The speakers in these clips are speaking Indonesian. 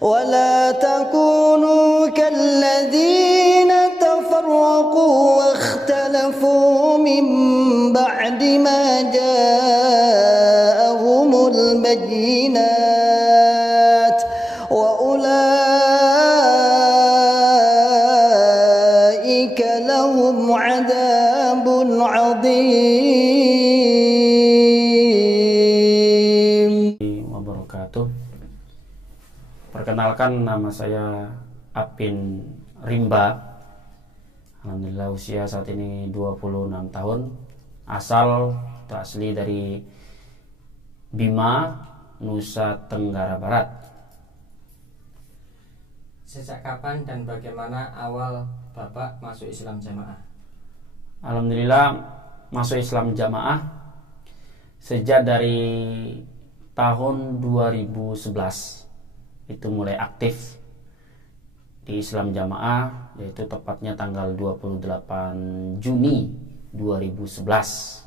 ولا تكونوا كالذين تفرقوا واختلفوا من بعد ما جاءهم البينات وأولئك لهم عذاب عظيم. Wabarakatuh. Perkenalkan, nama saya Apin Rimba. Alhamdulillah usia saat ini 26 tahun. Asal atau asli dari Bima, Nusa Tenggara Barat. Sejak kapan dan bagaimana awal Bapak masuk Islam Jamaah? Alhamdulillah masuk Islam Jamaah sejak dari tahun 2011. Itu mulai aktif di Islam Jamaah, yaitu tepatnya tanggal 28 Juni 2011.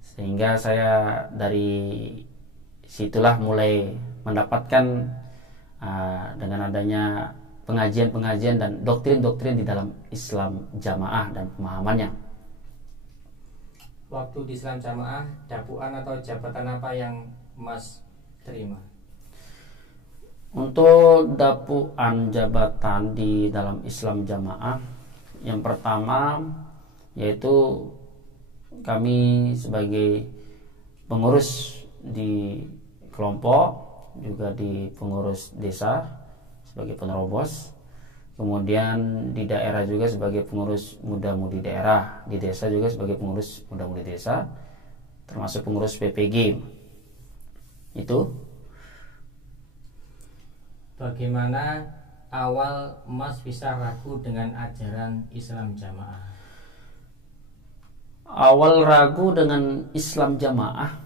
Sehingga saya dari situlah mulai mendapatkan dengan adanya pengajian-pengajian dan doktrin-doktrin di dalam Islam Jamaah dan pemahamannya. Waktu di Islam Jamaah, dapuan atau jabatan apa yang Mas terima? Untuk dapuan jabatan di dalam Islam Jamaah, yang pertama yaitu kami sebagai pengurus di kelompok, juga di pengurus desa sebagai penerobos, kemudian di daerah juga sebagai pengurus muda-mudi daerah, di desa juga sebagai pengurus muda-mudi desa, termasuk pengurus PPG. Itu. Bagaimana awal Mas bisa ragu dengan ajaran Islam Jamaah? Awal ragu dengan Islam Jamaah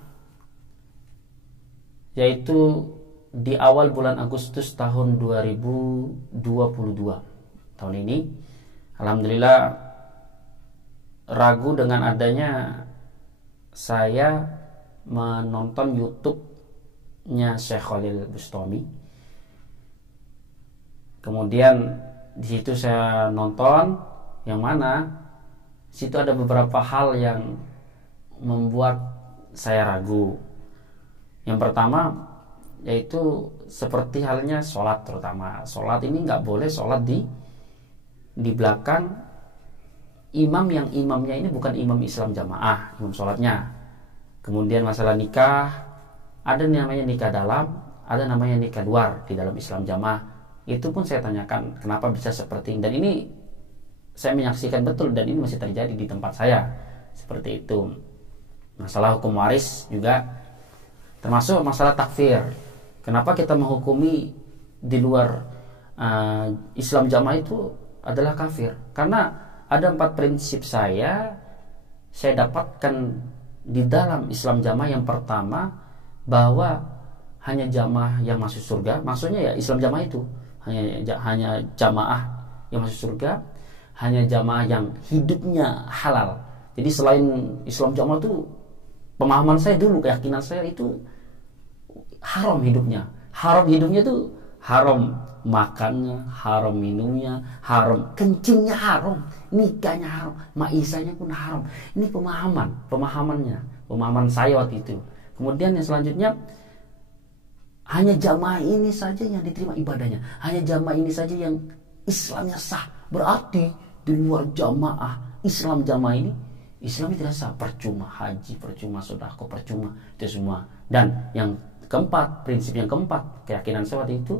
yaitu di awal bulan Agustus tahun 2022 tahun ini. Alhamdulillah ragu dengan adanya saya menonton YouTube-nya Syekh Khalil Bustami. Kemudian di situ saya nonton, yang mana situ ada beberapa hal yang membuat saya ragu. Yang pertama yaitu seperti halnya sholat, terutama sholat ini nggak boleh sholat di belakang imam yang imamnya ini bukan imam Islam Jamaah, imam sholatnya. Kemudian masalah nikah, ada namanya nikah dalam, ada namanya nikah luar di dalam Islam Jamaah. Itu pun saya tanyakan kenapa bisa seperti ini, dan ini saya menyaksikan betul dan ini masih terjadi di tempat saya seperti itu. Masalah hukum waris juga, termasuk masalah takfir. Kenapa kita menghukumi di luar Islam Jamaah itu adalah kafir? Karena ada 4 prinsip saya dapatkan di dalam Islam Jamaah. Yang pertama, bahwa hanya jamaah yang masuk surga, maksudnya ya Islam Jamaah itu hanya jamaah yang masuk surga, hanya jamaah yang hidupnya halal. Jadi selain Islam Jamaah itu, pemahaman saya dulu, keyakinan saya itu haram hidupnya. Haram hidupnya itu haram makannya, haram minumnya, haram kencingnya, haram nikahnya, haram maisanya pun haram. Ini pemahaman saya waktu itu. Kemudian yang selanjutnya, hanya jamaah ini saja yang diterima ibadahnya, hanya jamaah ini saja yang Islamnya sah. Berarti di luar jamaah Islam Jamaah ini, Islam tidak sah. Percuma haji, percuma sedekah, percuma itu semua. Dan yang keempat, prinsip yang keempat, keyakinan saya waktu itu,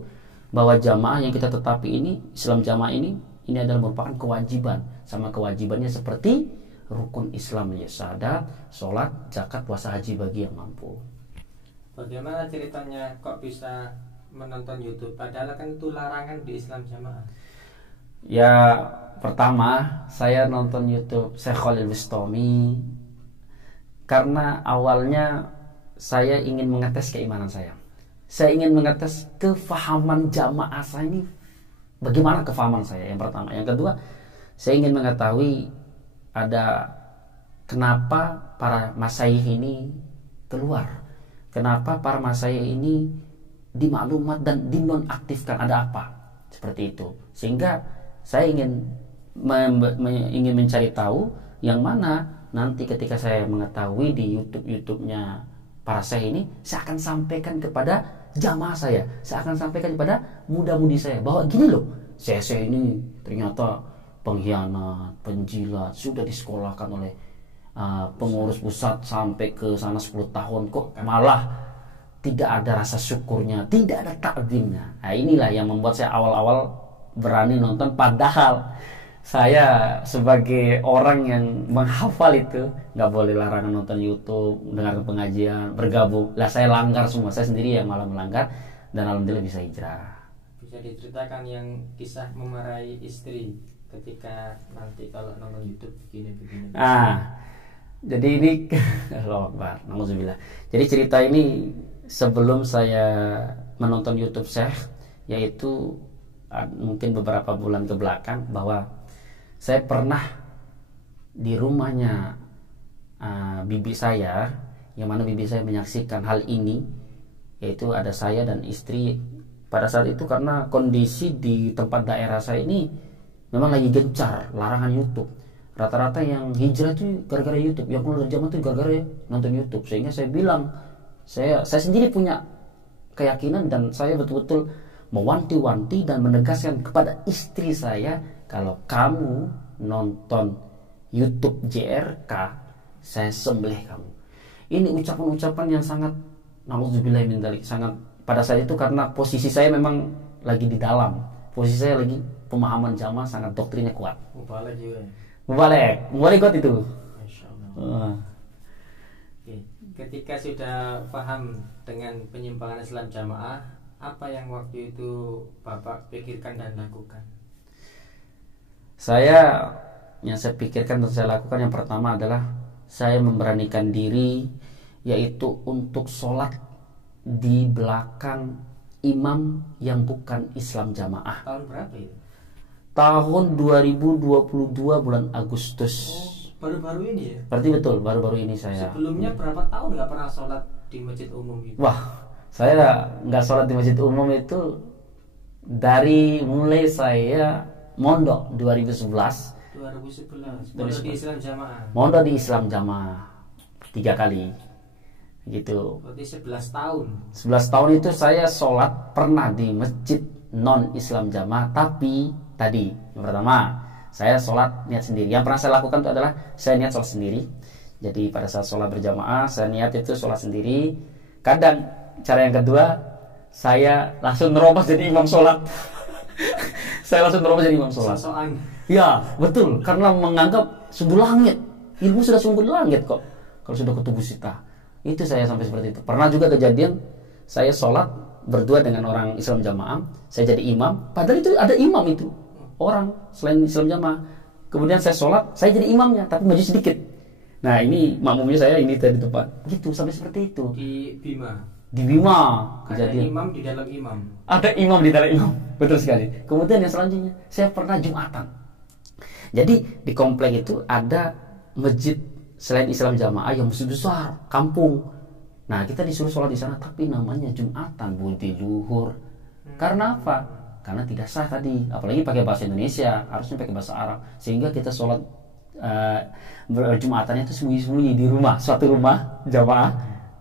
bahwa jamaah yang kita tetapi ini, Islam Jamaah ini adalah merupakan kewajiban. Sama kewajibannya seperti rukun Islam, ya syahadat, sholat, zakat, puasa, haji bagi yang mampu. Bagaimana ceritanya kok bisa menonton YouTube? Padahal kan itu larangan di Islam Jamaah. Ya, pertama saya nonton YouTube Syekh Khalil Bustami karena awalnya saya ingin mengetes keimanan saya. Saya ingin mengetes kefahaman jamaah saya ini, bagaimana kefahaman saya, yang pertama. Yang kedua, saya ingin mengetahui ada kenapa para masyayikh ini keluar. Kenapa para masyayikh ini di maklumat dan dinonaktifkan, ada apa seperti itu. Sehingga saya ingin mencari tahu yang mana nanti ketika saya mengetahui di YouTube-nya para syekh ini, saya akan sampaikan kepada jamaah saya akan sampaikan kepada muda-mudi saya bahwa gini loh, syekh ini ternyata pengkhianat, penjilat, sudah disekolahkan oleh pengurus pusat sampai ke sana 10 tahun kok malah tidak ada rasa syukurnya, tidak ada takdimnya. Nah, inilah yang membuat saya awal-awal berani nonton, padahal saya sebagai orang yang menghafal itu nggak boleh larangan nonton YouTube, dengar pengajian, bergabung. Lah saya langgar semua, saya sendiri yang malah melanggar, dan alhamdulillah bisa hijrah. Bisa diceritakan yang kisah memarahi istri ketika nanti kalau nonton YouTube begini. Jadi ini Allahu Akbar, nauzubillah. Jadi cerita ini sebelum saya menonton YouTube Syekh, yaitu mungkin beberapa bulan ke belakang, bahwa saya pernah di rumahnya bibi saya, yang mana bibi saya menyaksikan hal ini, yaitu ada saya dan istri pada saat itu. Karena kondisi di tempat daerah saya ini memang lagi gencar larangan YouTube. Rata-rata yang hijrah itu gara-gara YouTube, yang keluar dari jamaah itu gara-gara nonton YouTube. Sehingga saya bilang, saya sendiri punya keyakinan dan saya betul-betul mewanti-wanti dan menegaskan kepada istri saya, kalau kamu nonton YouTube JRK, saya sembelih kamu. Ini ucapan-ucapan yang sangat, nauzubillah min dzalik, sangat pada saat itu, karena posisi saya memang lagi di dalam, posisi saya lagi pemahaman jamaah sangat, doktrinnya kuat. Mubalek juga ya? Mubalek kuat itu. Masya Allah. Oke. Ketika sudah paham dengan penyimpangan Islam jamaah, apa yang waktu itu Bapak pikirkan dan lakukan? Yang saya pikirkan dan saya lakukan, yang pertama adalah saya memberanikan diri, yaitu untuk sholat di belakang imam yang bukan Islam jamaah. Tahun berapa itu? Tahun 2022 bulan Agustus. Baru-baru ini ya? Berarti betul, baru-baru ini saya. Sebelumnya berapa tahun nggak pernah sholat di masjid umum gitu? Wah, saya nggak sholat di masjid umum itu dari mulai saya mondok 2011. Mondok di Islam jamaah. Mondok di Islam jamaah 3 kali, gitu. Berarti 11 tahun. 11 tahun itu saya sholat pernah di masjid non Islam jamaah, tapi tadi yang pertama saya sholat niat sendiri. Yang pernah saya lakukan itu adalah saya niat sholat sendiri. Jadi pada saat sholat berjamaah saya niat itu sholat sendiri. Kadang cara yang kedua, saya langsung nerobos jadi imam sholat. Saya langsung nerobos jadi imam sholat. Ya betul, karena menganggap sumber langit, ilmu sudah sumber langit kok kalau sudah ke tubuh sita. Itu saya sampai seperti itu. Pernah juga kejadian saya sholat berdua dengan orang Islam jamaah, saya jadi imam, padahal itu ada imam itu orang selain Islam jamaah. Kemudian saya sholat, saya jadi imamnya, tapi maju sedikit. Nah ini makmumnya saya ini tadi depan, gitu, sampai seperti itu. Di Bima. Di Bima kejadian. Ada imam di dalam imam. Ada imam di dalam imam, betul sekali. Kemudian yang selanjutnya, saya pernah Jumatan. Jadi di komplek itu ada masjid selain Islam jamaah yang masjid besar, kampung. Nah kita disuruh sholat di sana, tapi namanya Jumatan, budi luhur. Karena apa? Karena tidak sah tadi, apalagi pakai bahasa Indonesia, harusnya pakai bahasa Arab. Sehingga kita sholat Jumatannya itu sembunyi-sembunyi di rumah, suatu rumah jamaah,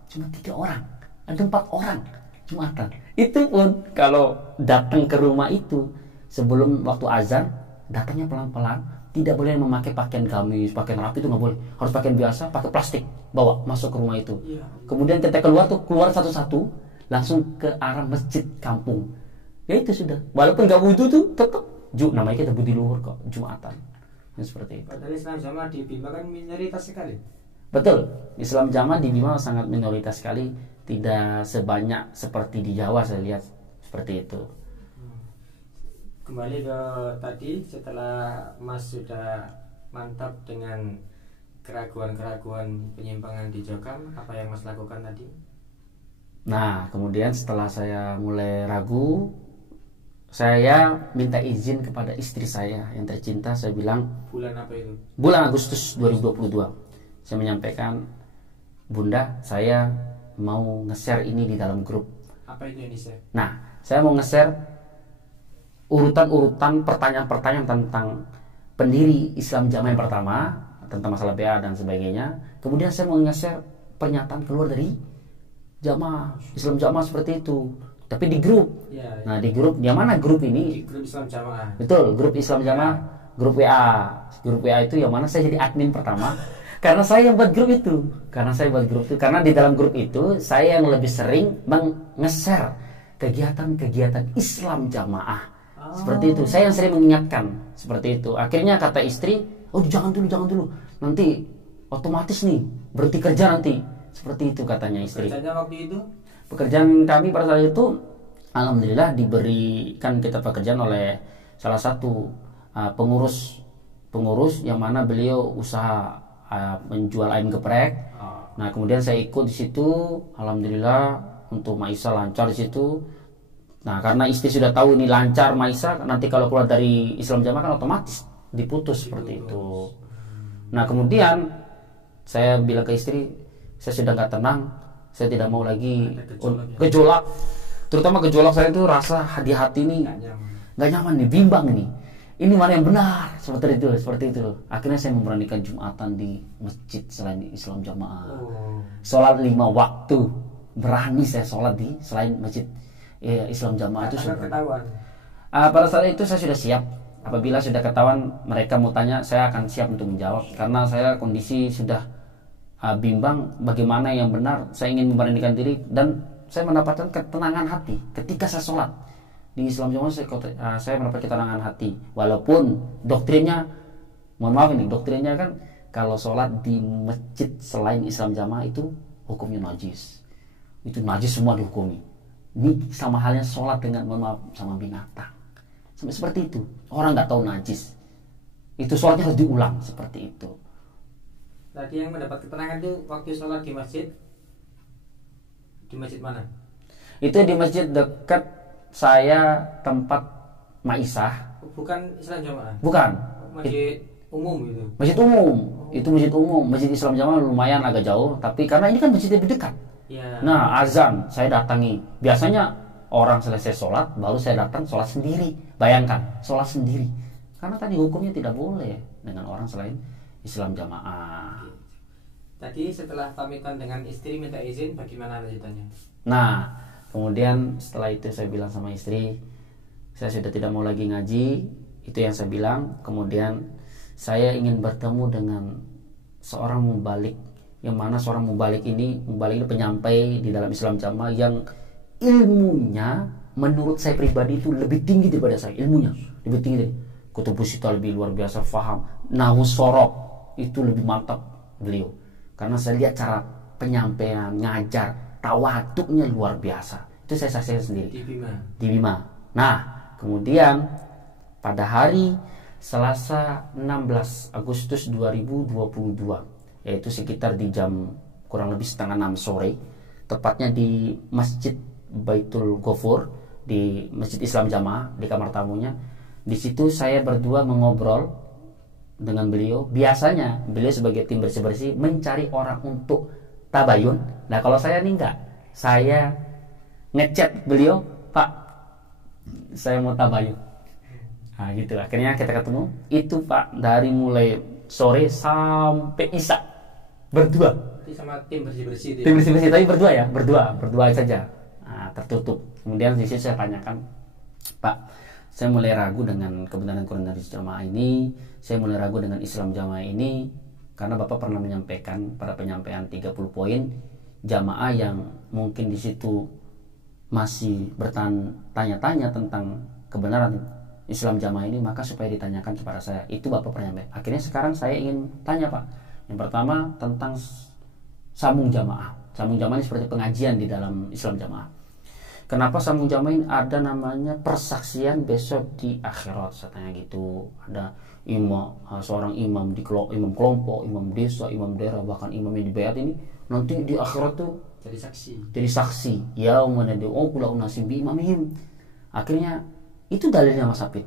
cuma 3 orang, ada 4 orang Jumatan. Itu pun kalau datang ke rumah itu sebelum waktu azan, datangnya pelan-pelan, tidak boleh memakai pakaian gamis, pakaian rapi, itu nggak boleh, harus pakaian biasa, pakai plastik, bawa masuk ke rumah itu. Kemudian kita keluar satu-satu, langsung ke arah masjid kampung. Ya itu sudah, walaupun nggak wudhu tuh tetap namanya kita budi luhur kok, Jumatan. Seperti itu. Padahal Islam jamaah di Bima kan minoritas sekali. Betul, Islam jamaah di Bima sangat minoritas sekali, tidak sebanyak seperti di Jawa saya lihat seperti itu. Kembali ke tadi, setelah Mas sudah mantap dengan keraguan-keraguan penyimpangan di Jokam, apa yang Mas lakukan tadi? Nah, kemudian setelah saya mulai ragu, saya minta izin kepada istri saya yang tercinta. Saya bilang, bulan apa itu? Bulan Agustus 2022. Saya menyampaikan, Bunda, saya mau nge-share ini di dalam grup. Apa itu yang di-share? Nah, saya mau nge-share urutan-urutan pertanyaan-pertanyaan tentang pendiri Islam Jamaah yang pertama, tentang masalah BA dan sebagainya. Kemudian saya mau nge-share pernyataan keluar dari Jamaah Islam Jamaah seperti itu, tapi di grup. Ya, Nah, di grup, yang mana grup ini? di grup Islam Jamaah. Betul, grup Islam Jamaah, grup WA. Grup WA itu yang mana saya jadi admin pertama. Karena saya yang buat grup itu. Karena di dalam grup itu saya yang lebih sering nge-share kegiatan-kegiatan Islam Jamaah. Seperti itu. Saya yang sering mengingatkan seperti itu. Akhirnya kata istri, "Oh, jangan dulu. Nanti otomatis nih berhenti kerja nanti." Seperti itu katanya istri. Kerjanya waktu itu? Pekerjaan kami pada saat itu alhamdulillah diberikan kita pekerjaan oleh salah satu pengurus yang mana beliau usaha menjual ayam geprek. Nah, kemudian saya ikut di situ, alhamdulillah untuk Maisa lancar di situ. Nah, karena istri sudah tahu ini lancar Maisa, nanti kalau keluar dari Islam Jamaah kan otomatis diputus seperti itu. Nah, kemudian saya bilang ke istri, saya sudah nggak tenang, saya tidak mau lagi gejolak. Terutama gejolak saya itu rasa di hati ini nggak nyaman nih, bimbang nih. Ini mana yang benar, seperti itu. Akhirnya saya memberanikan Jumatan di masjid selain Islam Jamaah. Sholat 5 waktu, berani saya sholat di selain masjid Islam Jamaah itu. Ketahuan. Pada saat itu saya sudah siap. Apabila sudah ketahuan mereka mau tanya, saya akan siap untuk menjawab. Karena saya kondisi sudah bimbang bagaimana yang benar. Saya ingin memberanikan diri dan saya mendapatkan ketenangan hati ketika saya sholat di Islam Jamaah. Saya mendapat ketenangan hati walaupun doktrinnya, mohon maaf ini doktrinnya kan kalau sholat di masjid selain Islam Jamaah itu hukumnya najis. Itu najis semua dihukumi. Ini sama halnya sholat dengan, mohon maaf, sama binatang. Sampai seperti itu. Orang nggak tahu najis, itu sholatnya harus diulang seperti itu. Tadi yang mendapat ketenangan itu waktu sholat di masjid. Di masjid mana? Itu di masjid dekat saya tempat Maisah. Bukan Islam Jamaah. Bukan. Masjid umum itu. Masjid umum. Itu masjid umum. Masjid Islam Jamaah lumayan agak jauh, tapi karena ini kan masjid lebih dekat. Ya. Nah, azan saya datangi. Biasanya orang selesai sholat baru saya datang sholat sendiri. Bayangkan, sholat sendiri. Karena tadi hukumnya tidak boleh dengan orang selain Islam Jamaah. Tadi setelah pamitan dengan istri minta izin, bagaimana lanjutannya? Nah, kemudian setelah itu saya bilang sama istri, saya sudah tidak mau lagi ngaji. Itu yang saya bilang. Kemudian saya ingin bertemu dengan seorang mubalik, yang mana seorang mubalik ini penyampai di dalam Islam Jamaah yang ilmunya menurut saya pribadi itu lebih tinggi daripada saya. Ilmunya lebih tinggi dari Kutubus Sita, lebih luar biasa faham. Nahus Sorob itu lebih mantap beliau. Karena saya lihat cara penyampaian, ngajar, tawaduknya luar biasa. Itu saya saksikan sendiri di Bima. Nah, kemudian pada hari Selasa 16 Agustus 2022, yaitu sekitar di jam kurang lebih setengah 6 sore, tepatnya di Masjid Baitul Ghafur, di Masjid Islam Jamaah, di kamar tamunya. Di situ saya berdua mengobrol dengan beliau. Biasanya beliau sebagai tim bersih-bersih mencari orang untuk tabayun. Nah, kalau saya nih enggak, saya ngechat beliau, "Pak, saya mau tabayun." Nah, gitu. Akhirnya kita ketemu. Itu Pak dari mulai sore sampai isya berdua. Itu sama tim bersih-bersih itu. Tim bersih-bersih tapi berdua ya, berdua saja. Nah, tertutup. Kemudian di situ saya tanyakan, "Pak, saya mulai ragu dengan kebenaran Jamaah ini. Saya mulai ragu dengan Islam Jamaah ini karena Bapak pernah menyampaikan pada penyampaian 30 poin jamaah yang mungkin di situ masih bertanya-tanya tentang kebenaran Islam Jamaah ini, maka supaya ditanyakan kepada saya." Itu Bapak pernah menyampaikan. Akhirnya sekarang saya ingin tanya, Pak. Yang pertama tentang sambung jamaah. Sambung jamaah ini seperti pengajian di dalam Islam Jamaah. Kenapa sambung jamaah ini ada namanya persaksian besok di akhirat? Saya tanya gitu. Ada seorang imam di imam kelompok, imam desa, imam daerah, bahkan imam yang dibayar ini nanti di akhirat tuh jadi saksi. Ya kula unasi bi imamihim. Akhirnya itu dalilnya Mas Hafid.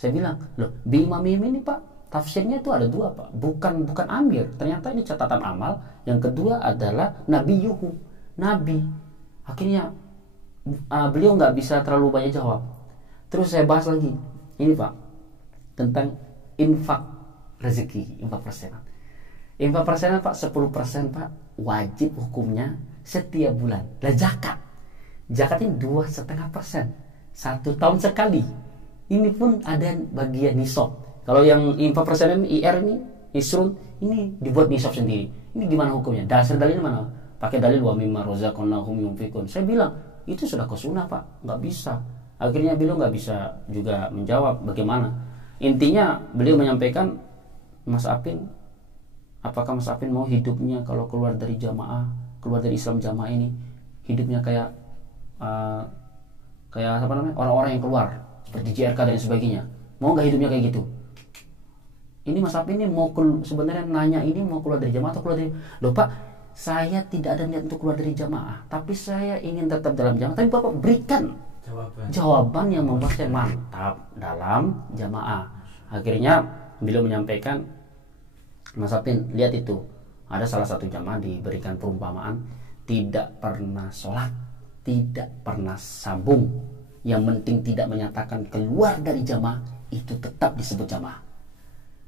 Saya bilang, "Loh, bi imamihim ini Pak, tafsirnya itu ada dua Pak. Bukan amir. Ternyata ini catatan amal. Yang kedua adalah nabiyuhu, nabi." Akhirnya beliau nggak bisa terlalu banyak jawab. Terus saya bahas lagi, ini Pak, tentang infak rezeki, infak persenan. Infak persenan Pak, 10% Pak, wajib hukumnya setiap bulan. Lah zakat ini 2,5%, 1 tahun sekali. Ini pun ada bagian nisab. Kalau yang infak persenan IR ini, isrun, ini dibuat nisab sendiri. Ini gimana hukumnya? Dasar dalilnya mana? Pakai dalil wa mimma razaqnahum yunfikun. Saya bilang itu sudah sunnah Pak, nggak bisa. Akhirnya beliau nggak bisa juga menjawab bagaimana. Intinya beliau menyampaikan, Mas Apin, apakah Mas Apin mau hidupnya kalau keluar dari jamaah, keluar dari Islam jamaah ini, hidupnya kayak apa namanya, orang-orang yang keluar seperti JRK dan sebagainya? Mau nggak hidupnya kayak gitu? Ini Mas Apin ini mau sebenarnya nanya ini mau keluar dari jamaah atau keluar dari, loh Pak, saya tidak ada niat untuk keluar dari jamaah, tapi saya ingin tetap dalam jamaah. Tapi Bapak berikan jawaban yang membuat saya mantap dalam jamaah. Akhirnya beliau menyampaikan, Mas Apin, lihat itu, ada salah satu jamaah diberikan perumpamaan, tidak pernah sholat, tidak pernah sambung, yang penting tidak menyatakan keluar dari jamaah, itu tetap disebut jamaah.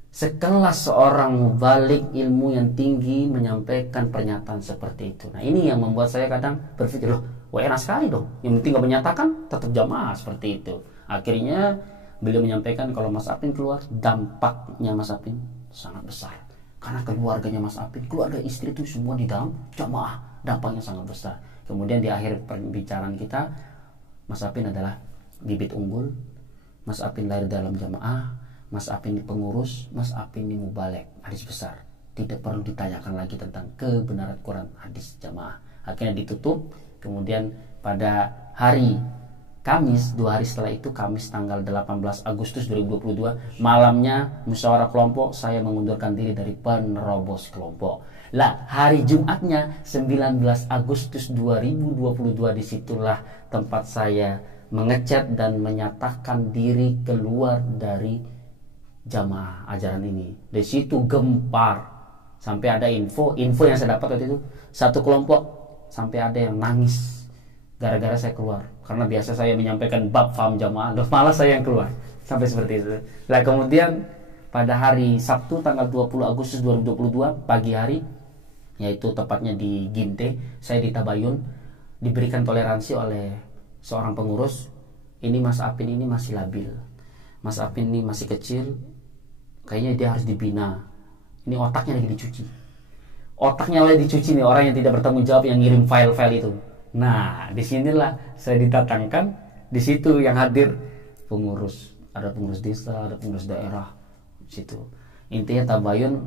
Sekelas seorang mubalik ilmu yang tinggi menyampaikan pernyataan seperti itu. Nah ini yang membuat saya kadang berpikir, loh, enak sekali dong, yang penting gak menyatakan tetap jamaah seperti itu. Akhirnya beliau menyampaikan kalau Mas Apin keluar, dampaknya Mas Apin sangat besar. Karena keluarganya Mas Apin, keluarga istri itu semua di dalam jamaah, dampaknya sangat besar. Kemudian di akhir pembicaraan kita, Mas Apin adalah bibit unggul, Mas Apin lahir dalam jamaah, Mas Apin ini pengurus, Mas Apin ini mubalek, hadis besar. Tidak perlu ditanyakan lagi tentang kebenaran Quran, hadis jamaah. Akhirnya ditutup. Kemudian pada hari Kamis, 2 hari setelah itu, Kamis tanggal 18 Agustus 2022, malamnya musyawarah kelompok, saya mengundurkan diri dari penerobos kelompok. Lah, hari Jumatnya 19 Agustus 2022, disitulah tempat saya mengecat dan menyatakan diri keluar dari jamaah ajaran ini. Di situ gempar, sampai ada info yang saya dapat waktu itu, satu kelompok sampai ada yang nangis gara-gara saya keluar, karena biasa saya menyampaikan bab faham jamaah, malah saya yang keluar, sampai seperti itu. Nah kemudian pada hari Sabtu tanggal 20 Agustus 2022 pagi hari, yaitu tepatnya di Ginte, saya di Tabayun, diberikan toleransi oleh seorang pengurus. Ini Mas Apin ini masih labil, Mas Apin ini masih kecil, kayaknya dia harus dibina. Ini otaknya lagi dicuci. Otaknya lagi dicuci nih, orang yang tidak bertanggung jawab yang ngirim file-file itu. Nah, disinilah saya ditatangkan. Di situ yang hadir pengurus, ada pengurus desa, ada pengurus daerah. Di situ. Intinya Tabayun,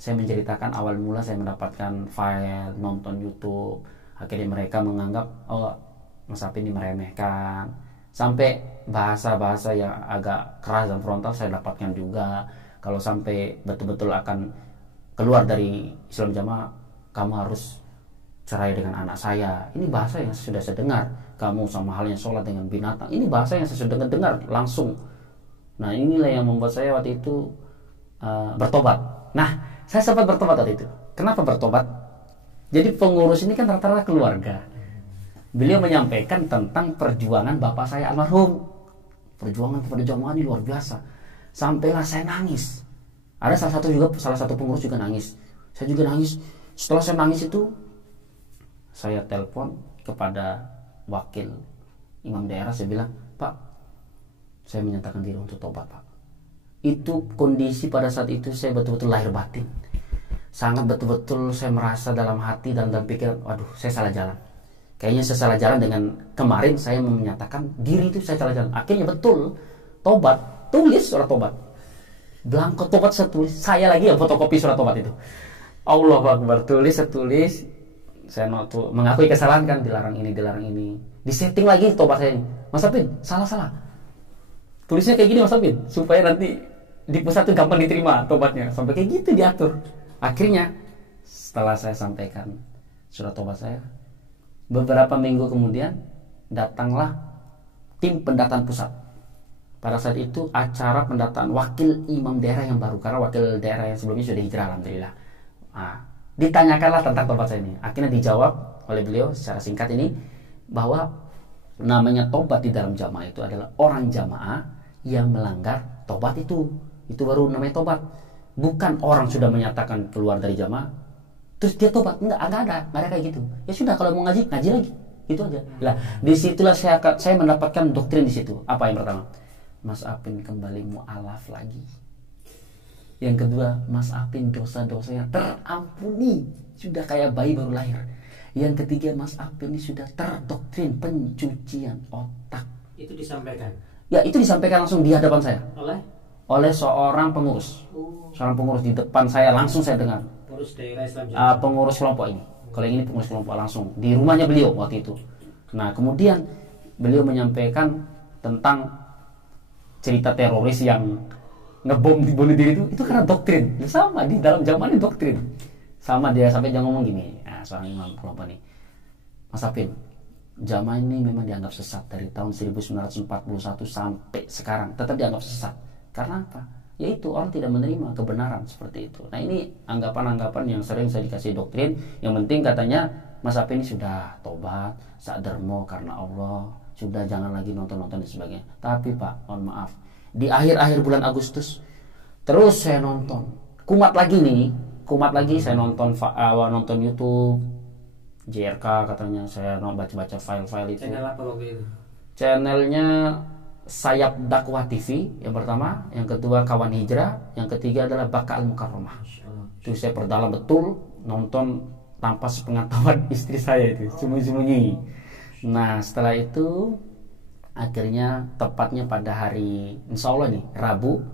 saya menceritakan awal mula saya mendapatkan file, nonton YouTube. Akhirnya mereka menganggap, oh Mas Apin ini meremehkan. Sampai bahasa-bahasa yang agak keras dan frontal saya dapatkan juga. Kalau sampai betul-betul akan keluar dari Islam jamaah, kamu harus cerai dengan anak saya. Ini bahasa yang sudah saya dengar. Kamu sama halnya sholat dengan binatang. Ini bahasa yang saya sudah dengar langsung. Nah inilah yang membuat saya waktu itu bertobat. Nah saya sempat bertobat waktu itu. Kenapa bertobat? Jadi pengurus ini kan rata-rata keluarga. Beliau menyampaikan tentang perjuangan bapak saya almarhum. Perjuangan kepada jamaah ini luar biasa. Sampailah saya nangis. Ada salah satu pengurus juga nangis. Saya juga nangis. Setelah saya nangis itu, saya telepon kepada wakil imam daerah. Saya bilang, Pak, saya menyatakan diri untuk tobat, Pak. Itu kondisi pada saat itu saya betul-betul lahir batin. Sangat betul-betul saya merasa dalam hati dan dalam pikiran, waduh, saya salah jalan. Kayaknya saya salah jalan dengan kemarin saya menyatakan diri itu saya salah jalan. Akhirnya betul, tobat, tulis surat tobat. Belangko tobat saya tulis, saya lagi yang fotokopi surat tobat itu. Allah Akbar, tulis. Saya mengakui kesalahan kan, dilarang ini. Disetting lagi tobat saya ini. Mas Apin, salah. Tulisnya kayak gini Mas Apin, supaya nanti di pusat itu gampang diterima tobatnya. Sampai kayak gitu diatur. Akhirnya setelah saya sampaikan surat tobat saya, beberapa minggu kemudian datanglah tim pendataan pusat. Pada saat itu acara pendataan wakil imam daerah yang baru, karena wakil daerah yang sebelumnya sudah hijrah alhamdulillah. Nah, ditanyakanlah tentang tobat saya ini. Akhirnya dijawab oleh beliau secara singkat ini bahwa namanya tobat di dalam jamaah itu adalah orang jamaah yang melanggar tobat itu baru namanya tobat. Bukan orang sudah menyatakan keluar dari jamaah terus dia tobat, nggak ada kayak gitu. Ya sudah, kalau mau ngaji lagi, gitu aja. Lah disitulah saya mendapatkan doktrin di situ. Apa yang pertama? Mas Apin kembali mu'alaf lagi. Yang kedua, Mas Apin dosa-dosanya terampuni, sudah kayak bayi baru lahir. Yang ketiga, Mas Apin ini sudah terdoktrin pencucian otak. Itu disampaikan? Ya, itu disampaikan langsung di hadapan saya oleh seorang pengurus. Seorang pengurus di depan saya, langsung saya dengar. Pengurus daerah Islam Jawa. Pengurus kelompok ini. Kalau yang ini pengurus kelompok langsung di rumahnya beliau waktu itu. Nah, kemudian beliau menyampaikan tentang cerita teroris yang ngebom di bunuh diri itu karena doktrin. Sama di dalam zaman ini doktrin. Sama dia sampai jangan ngomong gini. Nah, seorang imam kelompok ini. Mas Apin, jamaah ini memang dianggap sesat dari tahun 1941 sampai sekarang, tetap dianggap sesat. Karena apa? Yaitu orang tidak menerima kebenaran seperti itu. Nah, ini anggapan-anggapan yang sering saya dikasih doktrin. Yang penting katanya Mas Apin ini sudah tobat, sadarmo karena Allah, sudah jangan lagi nonton-nonton dan sebagainya. Tapi Pak, mohon maaf, di akhir-akhir bulan Agustus terus saya nonton kumat lagi saya nonton YouTube JRK, katanya saya baca-baca file-file itu. Channel apa waktu itu? Channelnya Sayap Dakwah TV yang pertama, yang kedua Kawan Hijrah, yang ketiga adalah Baka Al-Mukarramah. Itu saya perdalam betul, nonton tanpa sepengetahuan istri saya itu, sembunyi-sembunyi. Nah, setelah itu akhirnya tepatnya pada hari insya Allah nih, Rabu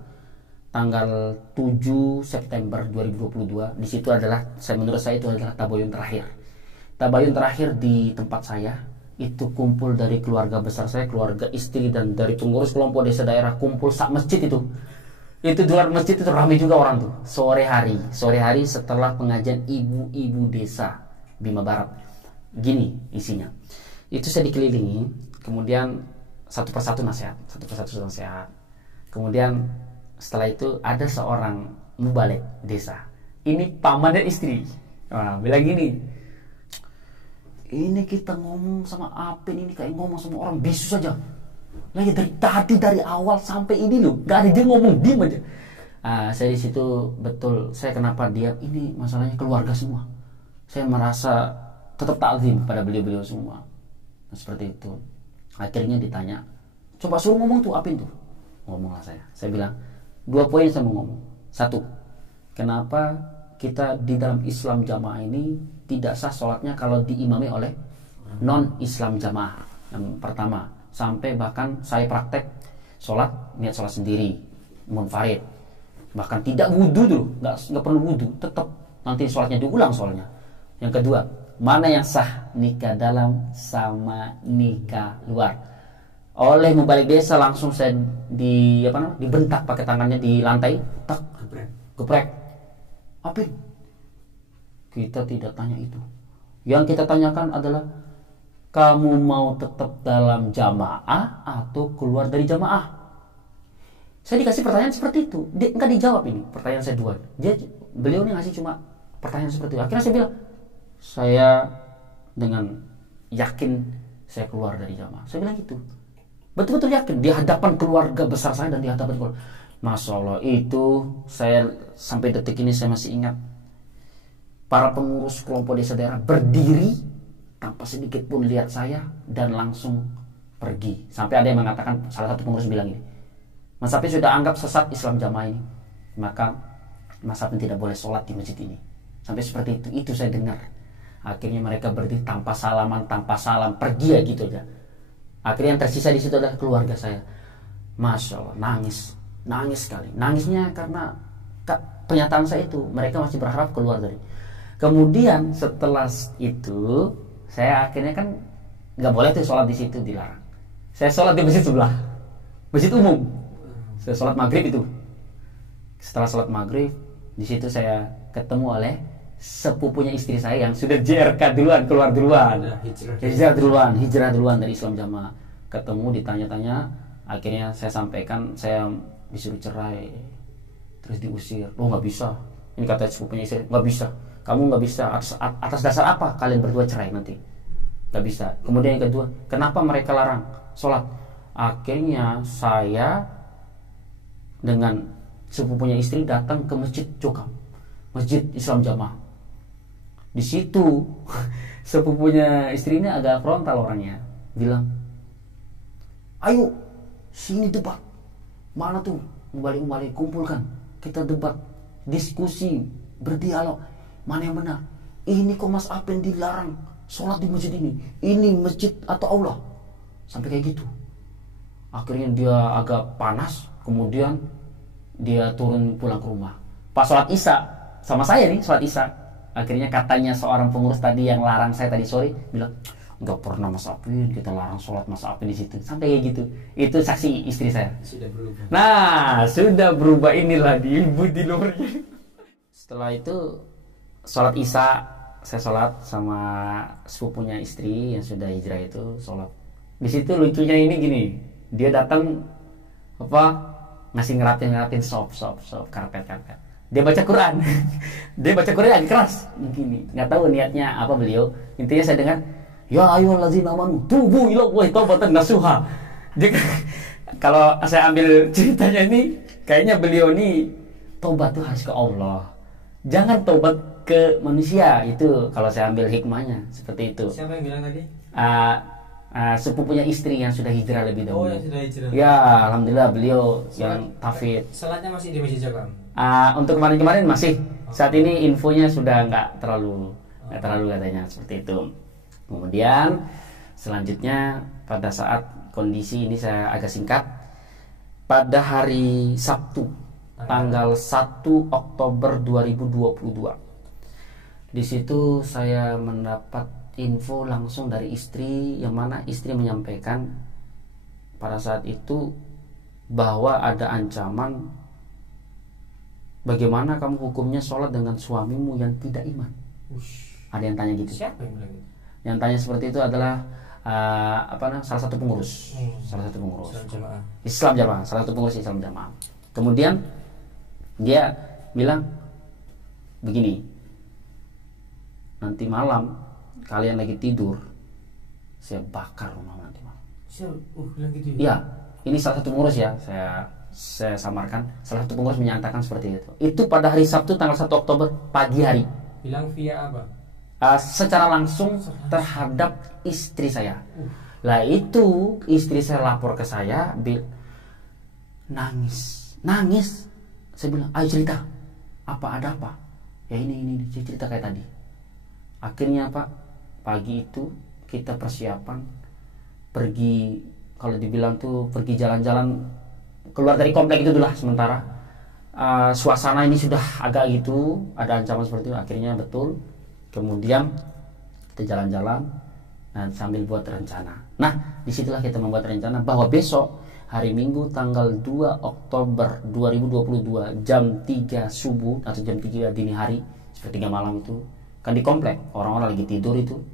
tanggal 7 September 2022, di situ adalah menurut saya itu adalah tabayun terakhir. Tabayun terakhir di tempat saya. Itu kumpul dari keluarga besar saya, keluarga istri, dan dari pengurus kelompok desa daerah, kumpul sak masjid itu. Itu di luar masjid itu ramai juga orang tuh. Sore hari setelah pengajian ibu-ibu desa Bima Barat. Gini isinya. Itu saya dikelilingi, kemudian satu persatu nasihat. Kemudian setelah itu ada seorang mubalek desa. Ini pamannya istri. Nah, bilang gini, ini kita ngomong sama Apin ini kayak ngomong sama orang bisu saja. Lagi dari tadi, dari awal sampai ini loh, gak ada dia ngomong, diem aja. Saya di situ betul, saya kenapa diam, ini masalahnya keluarga semua. Saya merasa tetap takzim pada beliau-beliau semua. Nah, seperti itu. Akhirnya ditanya, coba suruh ngomong tuh Apin tuh. Ngomonglah saya. Saya bilang 2 poin saya mau ngomong. 1, kenapa kita di dalam Islam jamaah ini tidak sah sholatnya kalau diimami oleh non-Islam jamaah. Yang pertama, sampai bahkan saya praktek sholat, niat sholat sendiri, munfarid, bahkan tidak wudhu dulu, nggak perlu wudhu, tetap nanti sholatnya diulang soalnya. Yang kedua, mana yang sah, nikah dalam sama nikah luar. Oleh mubalik desa langsung saya dibentak pakai tangannya di lantai, tak geprek. Apin, kita tidak tanya itu. Yang kita tanyakan adalah kamu mau tetap dalam jamaah atau keluar dari jamaah. Saya dikasih pertanyaan seperti itu, enggak dijawab ini. Pertanyaan saya 2. Beliau ini ngasih cuma pertanyaan seperti itu. Akhirnya saya bilang, saya dengan yakin saya keluar dari jamaah. Saya bilang gitu. Betul-betul yakin di hadapan keluarga besar saya dan di hadapan keluarga. Masya Allah, itu saya sampai detik ini saya masih ingat. Para pengurus kelompok desa daerah berdiri tanpa sedikit pun lihat saya dan langsung pergi. Sampai ada yang mengatakan, salah satu pengurus bilang ini, Mas Apin sudah anggap sesat Islam jamaah ini, maka Mas Apin tidak boleh sholat di masjid ini. Sampai seperti itu saya dengar. Akhirnya mereka berdiri tanpa salaman, tanpa salam, pergi ya gitu aja. Akhirnya yang tersisa di situ adalah keluarga saya. Masya Allah, nangis sekali. Nangisnya karena pernyataan saya itu, mereka masih berharap keluar dari. Kemudian setelah itu, saya akhirnya kan nggak boleh tuh sholat di situ, dilarang. Saya sholat di masjid sebelah, masjid umum. Saya sholat maghrib itu. Setelah sholat maghrib, di situ saya ketemu oleh sepupunya istri saya yang sudah JRK duluan, keluar duluan, hijrah duluan dari Islam jamaah. Ketemu, ditanya-tanya, akhirnya saya sampaikan saya disuruh cerai, terus diusir. Oh nggak bisa, ini kata sepupunya istri, nggak bisa. Kamu nggak bisa, atas dasar apa kalian berdua cerai nanti? Gak bisa. Kemudian yang kedua, kenapa mereka larang sholat? Akhirnya saya dengan sepupunya istri datang ke masjid Jokam, masjid Islam Jamaah. Di situ sepupunya istrinya agak frontal orangnya, bilang, ayo sini debat, mana tuh balik kumpulkan, kita debat, diskusi, berdialog, mana yang benar. Ini kok Mas Apen dilarang sholat di masjid ini masjid atau Allah, sampai kayak gitu. Akhirnya dia agak panas, kemudian dia turun pulang ke rumah. Pas sholat isya sama saya nih, sholat isya, akhirnya katanya seorang pengurus tadi yang larang saya tadi sore bilang, nggak pernah Mas Apin kita larang sholat Mas Apin di situ, sampai kayak gitu. Itu saksi istri saya. Sudah berubah. Nah, sudah berubah, inilah di ibu di luarnya. Setelah itu sholat isya, saya sholat sama sepupunya istri yang sudah hijrah itu sholat. Di situ lucunya ini gini, dia datang ngasih ngeratin sop karpet. Dia baca Quran. Dia baca Quran agak keras begini. Nggak tahu niatnya apa beliau. Intinya saya dengar, ya ayyuhallazina amanu tubu ilallahi taubatan nasuha. Kalau saya ambil ceritanya ini, kayaknya beliau ini tobat tuh harus ke Allah. Jangan tobat ke manusia. Itu kalau saya ambil hikmahnya seperti itu. Siapa yang bilang tadi? Sepupunya istri yang sudah hijrah lebih dahulu. Oh, yang sudah hijrah. Ya, alhamdulillah beliau yang tafid. Salatnya masih di Masjid Jokam. Untuk kemarin masih. Saat ini infonya sudah nggak terlalu katanya seperti itu. Kemudian selanjutnya pada saat kondisi ini saya agak singkat, pada hari Sabtu tanggal 1 Oktober 2022. Di situ saya mendapat info langsung dari istri, yang mana istri menyampaikan pada saat itu bahwa ada ancaman, bagaimana kamu hukumnya sholat dengan suamimu yang tidak iman. Ada yang tanya gitu. Siapa yang bilang gitu? Yang tanya seperti itu adalah salah satu pengurus Islam Jamaah, salah satu pengurus Islam Jamaah. Kemudian dia bilang begini, nanti malam kalian lagi tidur, saya bakar rumah nanti malam. Bilang gitu ya? Iya, ini salah satu pengurus ya, saya samarkan, salah satu pengurus menyatakan seperti itu. Itu pada hari Sabtu tanggal 1 Oktober pagi hari. Bilang via apa? Secara langsung terhadap istri saya. Lah itu istri saya lapor ke saya, nangis. Saya bilang, ayo cerita, ada apa? Ya ini cerita kayak tadi. Akhirnya pagi itu kita persiapan pergi, kalau dibilang tuh pergi jalan-jalan keluar dari komplek itu dulu lah sementara. Suasana ini sudah agak gitu, ada ancaman seperti itu. Akhirnya betul. Kemudian kita jalan-jalan sambil buat rencana. Nah, disitulah kita membuat rencana bahwa besok hari Minggu tanggal 2 Oktober 2022 jam 3 subuh atau jam 3 dini hari, sepertiga malam itu, kan di komplek orang-orang lagi tidur itu,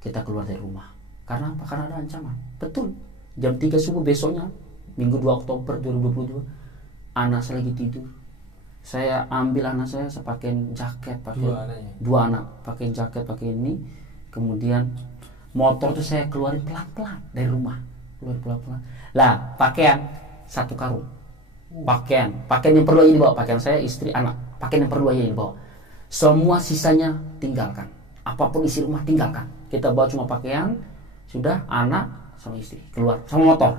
kita keluar dari rumah. Karena apa? Karena ada ancaman. Betul. Jam 3 subuh besoknya Minggu 2 Oktober 2022, anak saya lagi tidur. Saya ambil anak saya pakai jaket, dua anak pakai jaket, pakai ini. Kemudian motor tuh saya keluarin pelan-pelan dari rumah, keluar pelan-pelan. Lah, pakaian satu karung. Pakaian yang perlu aja dibawa. Pakaian saya, istri, anak. Pakaian yang perlu aja dibawa. Semua sisanya tinggalkan. Apapun isi rumah tinggalkan. Kita bawa cuma pakaian, sudah, anak sama istri keluar sama motor.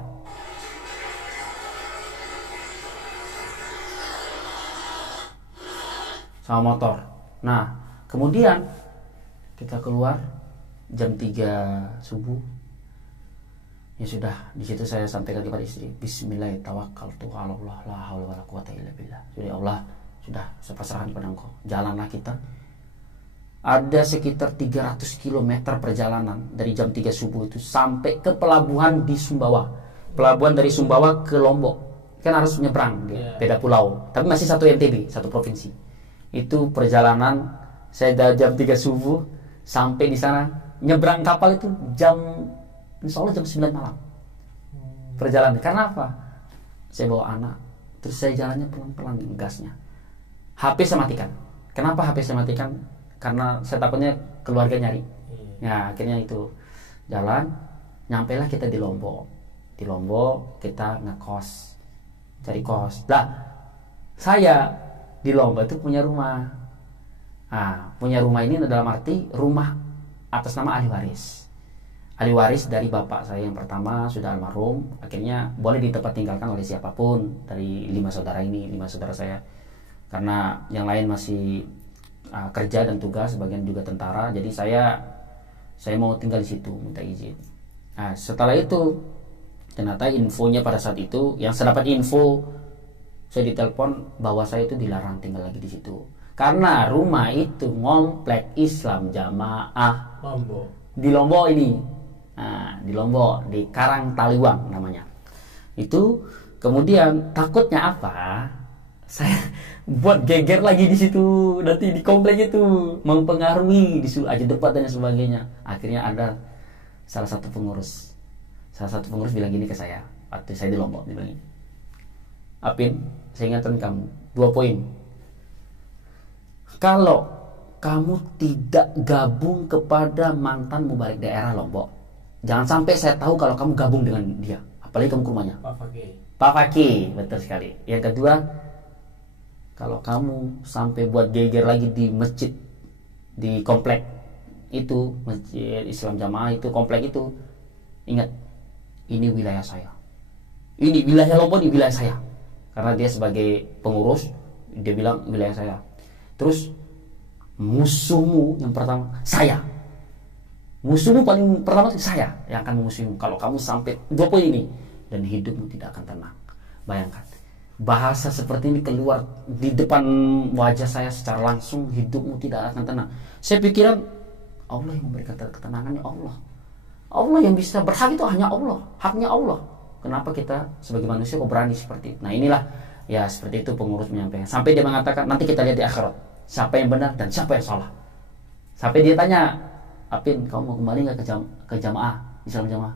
Sama motor. Nah, kemudian kita keluar jam 3 subuh. Ya sudah, di situ saya sampaikan kepada istri, bismillah tawakkaltu 'ala Allah la haula wala quwata illa billah. Sudah Allah, sudah saya pasrahkan kepada Engkau. Jalanlah kita. Ada sekitar 300 km perjalanan dari jam 3 subuh itu sampai ke pelabuhan di Sumbawa. Pelabuhan dari Sumbawa ke Lombok. Kan harus nyebrang, beda pulau. Tapi masih satu NTB, satu provinsi. Itu perjalanan saya dari jam 3 subuh sampai di sana, nyebrang kapal itu insya Allah jam 9 malam perjalanan. Karena apa? Saya bawa anak, terus saya jalannya pelan-pelan gasnya. HP saya matikan. Kenapa HP saya matikan? Karena saya takutnya keluarga nyari. Ya akhirnya itu. jalan, nyampailah kita di Lombok. Di Lombok kita ngekos, cari kos. Lah, saya di Lombok itu punya rumah. Nah, punya rumah ini dalam arti rumah atas nama ahli waris. Ahli waris dari bapak saya yang pertama sudah almarhum, akhirnya boleh ditempat tinggalkan oleh siapapun dari 5 saudara ini, 5 saudara saya. Karena yang lain masih kerja dan tugas, sebagian juga tentara, jadi saya mau tinggal di situ, minta izin. Nah, setelah itu ternyata infonya pada saat itu, yang saya dapat info, saya ditelepon bahwa saya itu dilarang tinggal lagi di situ. Karena rumah itu komplek Islam Jamaah Lombok. di Lombok ini. Nah, di Lombok, di Karang Taliwang namanya. Itu kemudian takutnya apa? Saya buat geger lagi di situ, nanti di komplek itu mempengaruhi, disuruh aja debat dan sebagainya. Akhirnya ada salah satu pengurus bilang gini ke saya waktu saya di Lombok, dia bilang gini, Apin, saya ingatkan kamu 2 poin. Kalau kamu tidak gabung kepada mantan mubalik daerah Lombok, jangan sampai saya tahu kalau kamu gabung dengan dia, apalagi kamu ke rumahnya. Pak Fakih, betul sekali. Yang kedua, kalau kamu sampai buat geger lagi di masjid, di komplek itu, masjid Islam Jamaah itu, komplek itu, ingat, ini wilayah saya. Ini wilayah Lombok, ini wilayah saya. Karena dia sebagai pengurus, dia bilang wilayah saya. Terus musuhmu yang pertama saya. Musuhmu paling pertama saya yang akan memusuhimu kalau kamu sampai 2 poin ini, dan hidupmu tidak akan tenang. Bayangkan, bahasa seperti ini keluar di depan wajah saya secara langsung, hidupmu tidak akan tenang. Saya pikiran Allah yang memberikan ketenangannya, Allah yang bisa, berhak itu hanya Allah, haknya Allah. Kenapa kita sebagai manusia kok berani seperti itu? Nah, inilah ya seperti itu pengurus menyampaikan. Sampai dia mengatakan nanti kita lihat di akhirat siapa yang benar dan siapa yang salah. Sampai dia tanya, Apin, kamu mau kembali nggak ke jamaah Islam Jamaah?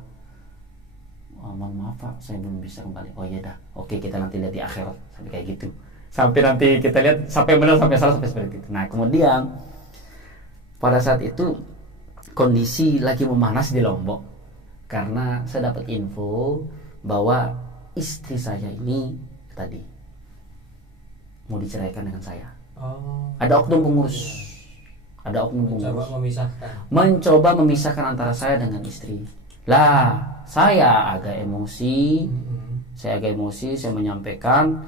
Oh, mohon maaf Pak, saya belum bisa kembali. Oh iya dah, oke, kita nanti lihat di akhirat. Sampai kayak gitu. Sampai nanti kita lihat sampai benar sampai salah sampai seperti itu. Nah, kemudian pada saat itu kondisi lagi memanas di Lombok karena saya dapat info bahwa istri saya ini tadi mau diceraikan dengan saya. Ada oknum pengurus, mencoba memisahkan antara saya dengan istri. Lah, saya agak emosi, saya menyampaikan,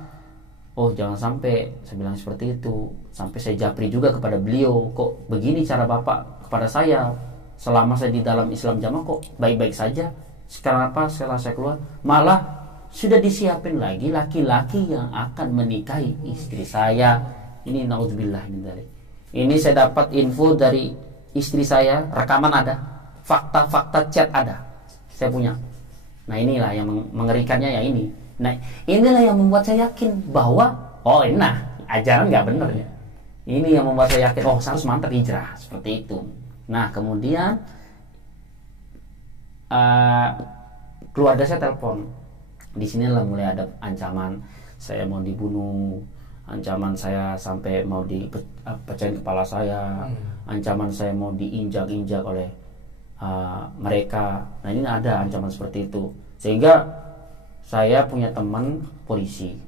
oh jangan sampai, saya bilang seperti itu. Sampai saya japri juga kepada beliau, kok begini cara Bapak kepada saya? Selama saya di dalam Islam Jamaah kok baik-baik saja. Sekarang apa setelah saya keluar, malah sudah disiapin lagi laki-laki yang akan menikahi istri saya. Ini naudzubillah min dzalik. Ini saya dapat info dari istri saya, rekaman ada, fakta-fakta chat ada, saya punya. Nah, inilah yang mengerikannya ya ini. Nah, inilah yang membuat saya yakin bahwa ajaran nggak benar ya. Ini yang membuat saya yakin, saya harus mantap hijrah seperti itu. Nah, kemudian keluarga saya telepon. Di sinilah mulai ada ancaman saya mau dibunuh, ancaman saya sampai mau dipecahin kepala saya, ancaman saya mau diinjak-injak oleh mereka. Nah, ini ada ancaman seperti itu. Sehingga saya punya teman polisi.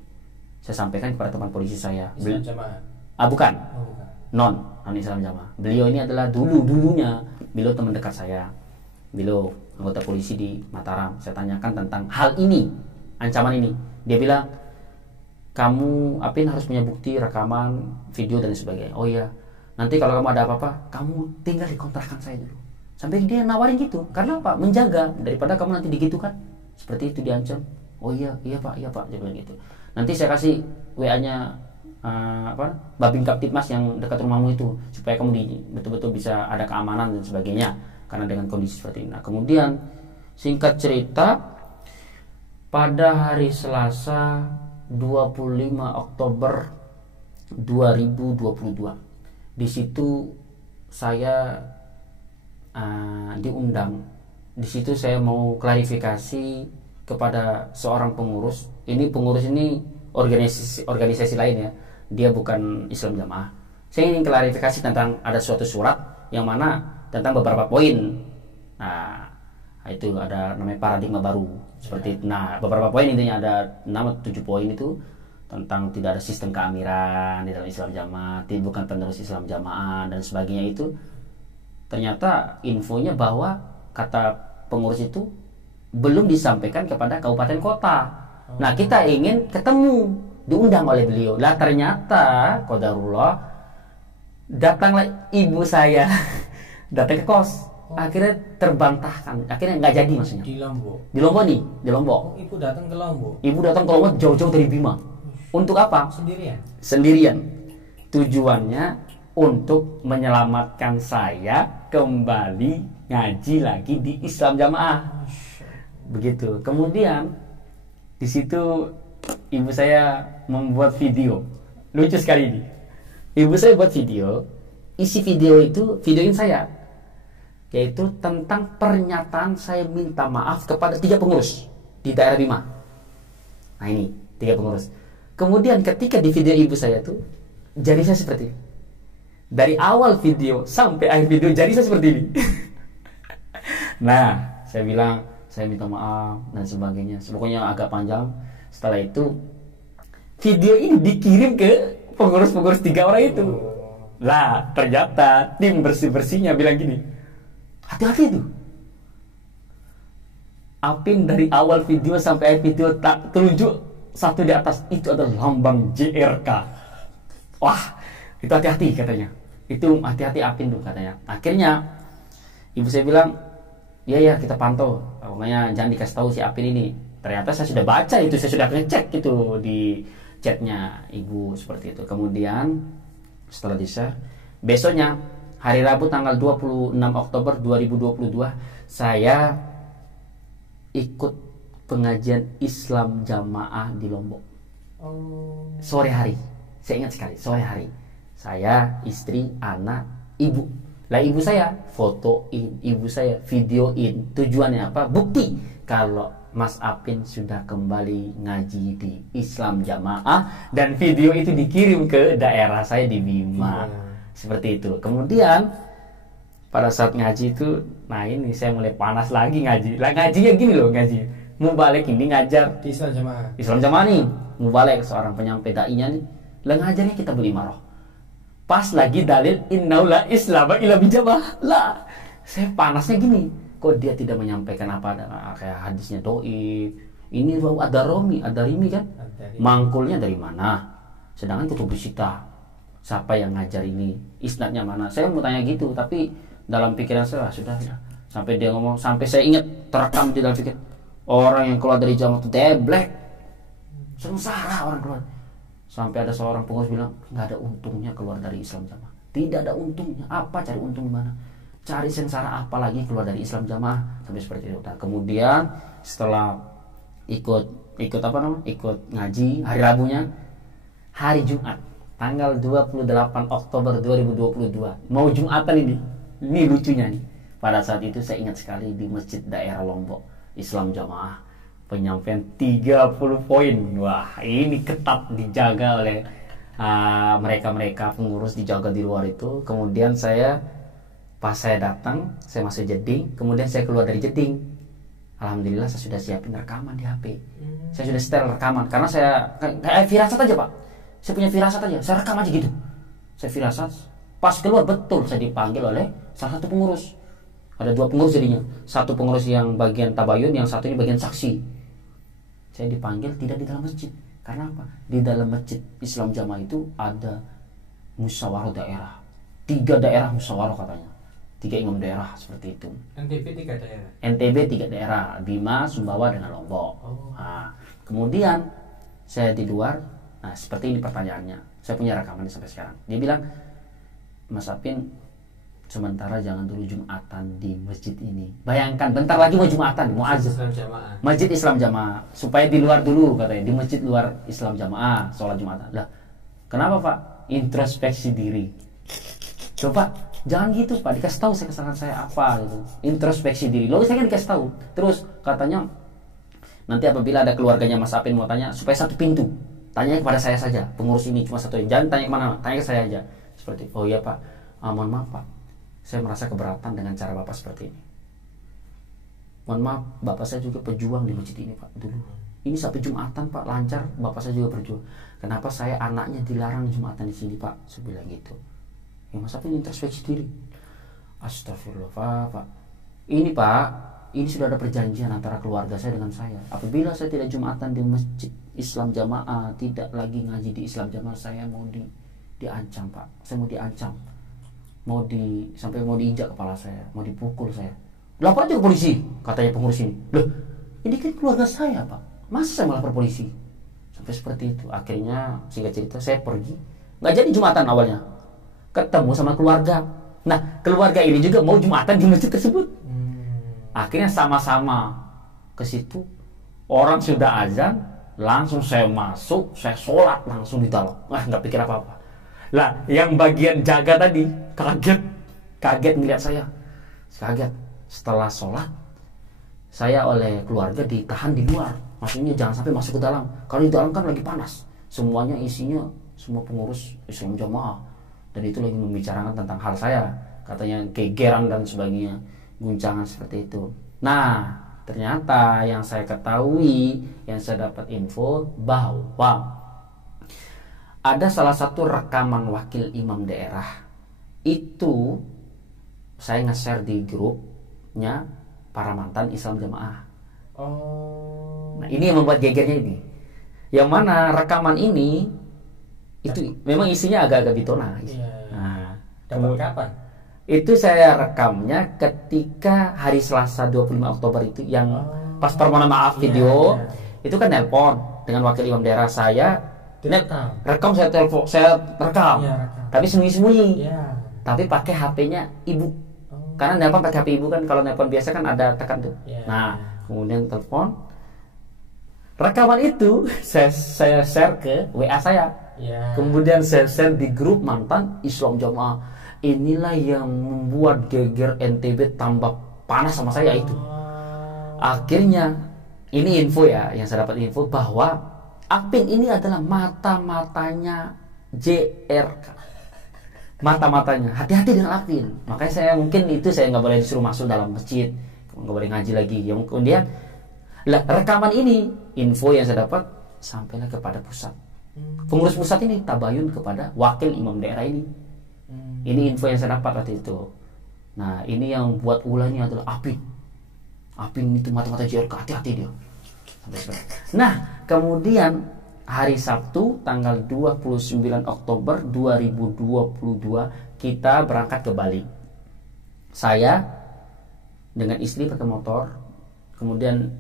Saya sampaikan kepada teman polisi saya. Islam Jamaah? Bukan. Non Islam Jamaah. Beliau ini adalah dulunya beliau teman dekat saya. Beliau anggota polisi di Mataram. Saya tanyakan tentang hal ini, ancaman ini. Dia bilang, kamu Apin harus punya bukti rekaman, video dan sebagainya. Oh iya, nanti kalau kamu ada apa-apa, kamu tinggal di kontrakan saya dulu. Sampai dia nawarin gitu. Karena apa? Menjaga daripada kamu nanti digitukan. Seperti itu diancam. Oh iya Pak, dia bilang gitu. Nanti saya kasih WA-nya Babin Kaptipmas yang dekat rumahmu itu, supaya kamu betul-betul bisa ada keamanan dan sebagainya. Karena dengan kondisi seperti ini. Nah, kemudian singkat cerita, pada hari Selasa 25 Oktober 2022, di situ saya diundang. Di situ saya mau klarifikasi kepada seorang pengurus. Ini pengurus ini organisasi lain ya. Dia bukan Islam Jamaah. Saya ingin klarifikasi tentang ada suatu surat yang mana tentang beberapa poin. Nah, Nah, itu ada namanya paradigma baru seperti itu. Nah, beberapa poin intinya ada 6-7 poin itu tentang tidak ada sistem keamiran di dalam Islam Jamaah, bukan penerus Islam Jamaah dan sebagainya. Itu ternyata infonya bahwa kata pengurus itu belum disampaikan kepada kabupaten kota. Nah, kita ingin ketemu, diundang oleh beliau. Lah ternyata qadarullah datanglah ibu saya datang ke kos. Akhirnya terbantahkan, akhirnya nggak jadi maksudnya. Di Lombok. Di Lombok nih, di Lombok. Oh, ibu datang ke Lombok. Ibu datang ke Lombok jauh-jauh dari Bima. Untuk apa? Sendirian. Sendirian. Tujuannya untuk menyelamatkan saya kembali ngaji lagi di Islam Jamaah. Begitu. Kemudian di situ ibu saya membuat video. Lucu sekali ini. Ibu saya buat video. Isi video itu videoin saya, yaitu tentang pernyataan saya minta maaf kepada 3 pengurus di daerah Bima. Nah ini 3 pengurus. Kemudian ketika di video ibu saya tuh jari saya seperti ini. Dari awal video sampai akhir video jari saya seperti ini. Nah saya bilang saya minta maaf dan sebagainya. Pokoknya agak panjang. Setelah itu video ini dikirim ke pengurus-pengurus 3 orang itu. Lah ternyata tim bersih-bersihnya bilang gini, hati-hati tuh. Apin dari awal video sampai akhir video tak telunjuk satu di atas itu adalah lambang JRK. Wah, itu hati-hati katanya. Itu hati-hati Apin tuh katanya. Akhirnya ibu saya bilang, ya kita pantau. Pokoknya jangan dikasih tahu si Apin ini. Ternyata saya sudah baca itu, saya sudah ngecek itu di chatnya ibu seperti itu. Kemudian setelah di-share, besoknya hari Rabu tanggal 26 Oktober 2022 saya ikut pengajian Islam Jamaah di Lombok. Sore hari, saya ingat sekali, sore hari. Saya, istri, anak, ibu. Lah ibu saya fotoin, ibu saya videoin. Tujuannya apa? Bukti kalau Mas Apin sudah kembali ngaji di Islam Jamaah, dan video itu dikirim ke daerah saya di Bima. Seperti itu. Kemudian pada saat ngaji itu, nah ini saya mulai panas lagi ngaji. Lah ngajinya gini loh, ngaji. Mau balik ini ngajar Di Islam Jamaah. Islam Jamaah nih. Mau balik seorang penyampai dai-nya nih. Lah ngajarnya kita beli marah. Pas lagi dalil innaula islama ila bijamaah. Lah saya panasnya gini. Kok dia tidak menyampaikan apa kayak hadisnya doi. Ini bau ada rimi kan? Mangkulnya dari mana? Sedangkan kutub sita. Siapa yang ngajar ini? Isnadnya mana? Saya mau tanya gitu, tapi dalam pikiran saya sudah. Sampai dia ngomong, sampai saya ingat terekam di dalam pikiran. Orang yang keluar dari jamaah itu deblek. Sengsara orang keluar. Sampai ada seorang pengurus bilang, nggak ada untungnya keluar dari Islam Jamaah. Tidak ada untungnya. Apa cari untung di mana? Cari sengsara apa lagi keluar dari Islam Jamaah, sampai seperti itu. Nah, kemudian setelah ikut ngaji hari Rabunya, hari Jumat tanggal 28 Oktober 2022 mau Jumatan ini lucunya nih. Pada saat itu saya ingat sekali di masjid daerah Lombok Islam Jamaah penyampaian 30 poin. Wah, ini ketat dijaga oleh mereka pengurus, dijaga di luar itu. Kemudian pas saya datang, saya masuk jeding, kemudian saya keluar dari jeding. Alhamdulillah saya sudah siapin rekaman di HP. Saya sudah setel rekaman karena saya kayak firasat aja, Pak. Saya punya firasat aja, saya rekam aja gitu. Saya firasat, pas keluar betul saya dipanggil oleh salah satu pengurus. Ada 2 pengurus jadinya. Satu pengurus yang bagian tabayun, yang satu ini bagian saksi. Saya dipanggil tidak di dalam masjid. Karena apa? Di dalam masjid Islam Jamaah itu ada musyawarah daerah. 3 daerah musyawarah katanya. 3 imam daerah seperti itu. NTB 3 daerah. NTB 3 daerah, Bima, Sumbawa, dengan Lombok. Nah, kemudian saya di luar. Nah, seperti ini pertanyaannya. Saya punya rekamannya sampai sekarang. Dia bilang, Mas Apin, sementara jangan dulu Jumatan di masjid ini. Bayangkan, bentar lagi mau Jumatan, mau azan. Masjid Islam Jamaah. Supaya di luar dulu katanya, di masjid luar Islam Jamaah, sholat Jumatan. Lah, kenapa Pak? Introspeksi diri. Coba, jangan gitu Pak, dikasih tahu saya kesalahan saya apa gitu. Introspeksi diri. Lalu saya kan dikasih tahu. Terus katanya, nanti apabila ada keluarganya Mas Apin mau tanya, supaya satu pintu. Tanya kepada saya saja, pengurus ini cuma satu. Jangan tanya kemana, tanya ke saya aja. Seperti, oh iya Pak, mohon maaf Pak, saya merasa keberatan dengan cara Bapak seperti ini. mohon maaf, bapak saya juga pejuang di masjid ini Pak dulu. Ini sampai Jumatan Pak lancar, bapak saya juga berjuang. Kenapa saya anaknya dilarang Jumatan di sini Pak? Saya bilang gitu. Ya Mas Apin introspeksi diri. Astagfirullah Pak. Ini Pak, ini sudah ada perjanjian antara keluarga saya dengan saya. Apabila saya tidak Jumatan di masjid Islam Jamaah, tidak lagi ngaji di Islam Jamaah, saya mau diancam Pak. Saya mau diancam. Sampai mau diinjak kepala saya, mau dipukul saya. Lapor aja ke polisi, katanya pengurus ini. Loh, ini kan keluarga saya Pak. Masa saya melapor polisi? Sampai seperti itu. Akhirnya singkat cerita saya pergi. Nggak jadi Jumatan awalnya. Ketemu sama keluarga. Nah, keluarga ini juga mau Jumatan di masjid tersebut. Akhirnya sama-sama ke situ. Orang sudah azan, langsung saya masuk, saya sholat langsung di dalam. Nggak pikir apa-apa. Lah, yang bagian jaga tadi kaget melihat saya. Kaget. Setelah sholat, saya oleh keluarga ditahan di luar. Maksudnya jangan sampai masuk ke dalam. Kalau di dalam kan lagi panas. Semuanya isinya semua pengurus Islam Jamaah. Dan itu lagi membicarakan tentang hal saya. Katanya gegeran dan sebagainya. Guncangan seperti itu. Nah, ternyata yang saya ketahui, yang saya dapat info bahwa ada salah satu rekaman wakil imam daerah. Itu saya nge-share di grupnya para mantan Islam Jamaah. Nah, ini yang membuat gegernya ini. Yang mana rekaman ini itu memang isinya agak-agak bitona. Nah, dapat kapan? Itu saya rekamnya ketika hari Selasa 25 Oktober itu yang pas permohonan maaf video. Itu kan nelpon dengan wakil imam daerah saya. Rekam saya telepon, saya rekam. Tapi sembunyi-sembunyi. Tapi pakai HP-nya ibu. Karena nelpon pakai HP ibu kan, kalau nelpon biasa kan ada tekan tuh. Nah, kemudian telepon. Rekaman itu saya share ke WA saya. Kemudian saya share di grup mantan Islam Jamaah. Inilah yang membuat geger NTB tambah panas sama saya itu. Akhirnya ini info ya, yang saya dapat info bahwa Apin ini adalah mata-matanya JRK. Mata-matanya, hati-hati dengan Apin. Makanya saya mungkin itu saya nggak boleh disuruh masuk dalam masjid, nggak boleh ngaji lagi. Yang kemudian rekaman ini, info yang saya dapat sampailah kepada pusat. Pengurus pusat ini tabayun kepada wakil imam daerah ini. Ini info yang saya dapat waktu itu. Nah, ini yang buat ulahnya adalah Apin. Apin itu mata-mata JRK, hati-hati dia. Nah, kemudian hari Sabtu tanggal 29 Oktober 2022 kita berangkat ke Bali. Saya dengan istri pakai motor, kemudian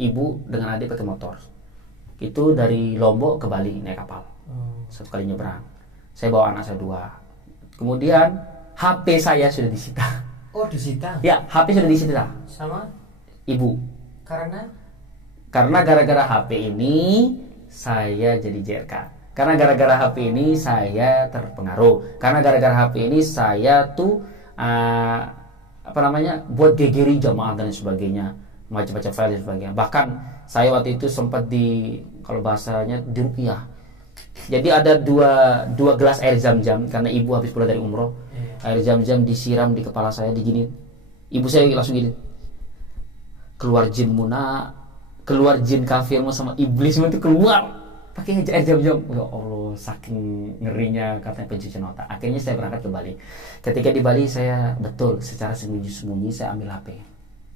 ibu dengan adik pakai motor. Itu dari Lombok ke Bali naik kapal. Satu kali nyebrang. Saya bawa anak saya 2. Kemudian HP saya sudah disita. Oh, disita? Ya, HP sudah disita. Sama ibu. Karena gara-gara HP ini saya jadi JRK. Karena gara-gara HP ini saya terpengaruh. Karena gara-gara HP ini saya tuh buat gegeri jamaah dan sebagainya, macam-macam file dan sebagainya. Bahkan saya waktu itu sempat kalau bahasanya diruqyah. Jadi ada dua gelas air zam-zam karena ibu habis pulang dari umroh. Air zam-zam disiram di kepala saya digini. Ibu saya langsung gini. Keluar jin muna, keluar jin kafirmu sama iblis itu keluar. Pakai air zam-zam. Ya Allah, saking ngerinya katanya pencucian otak. Akhirnya saya berangkat ke Bali. Ketika di Bali saya betul secara sembunyi-sembunyi saya ambil HP.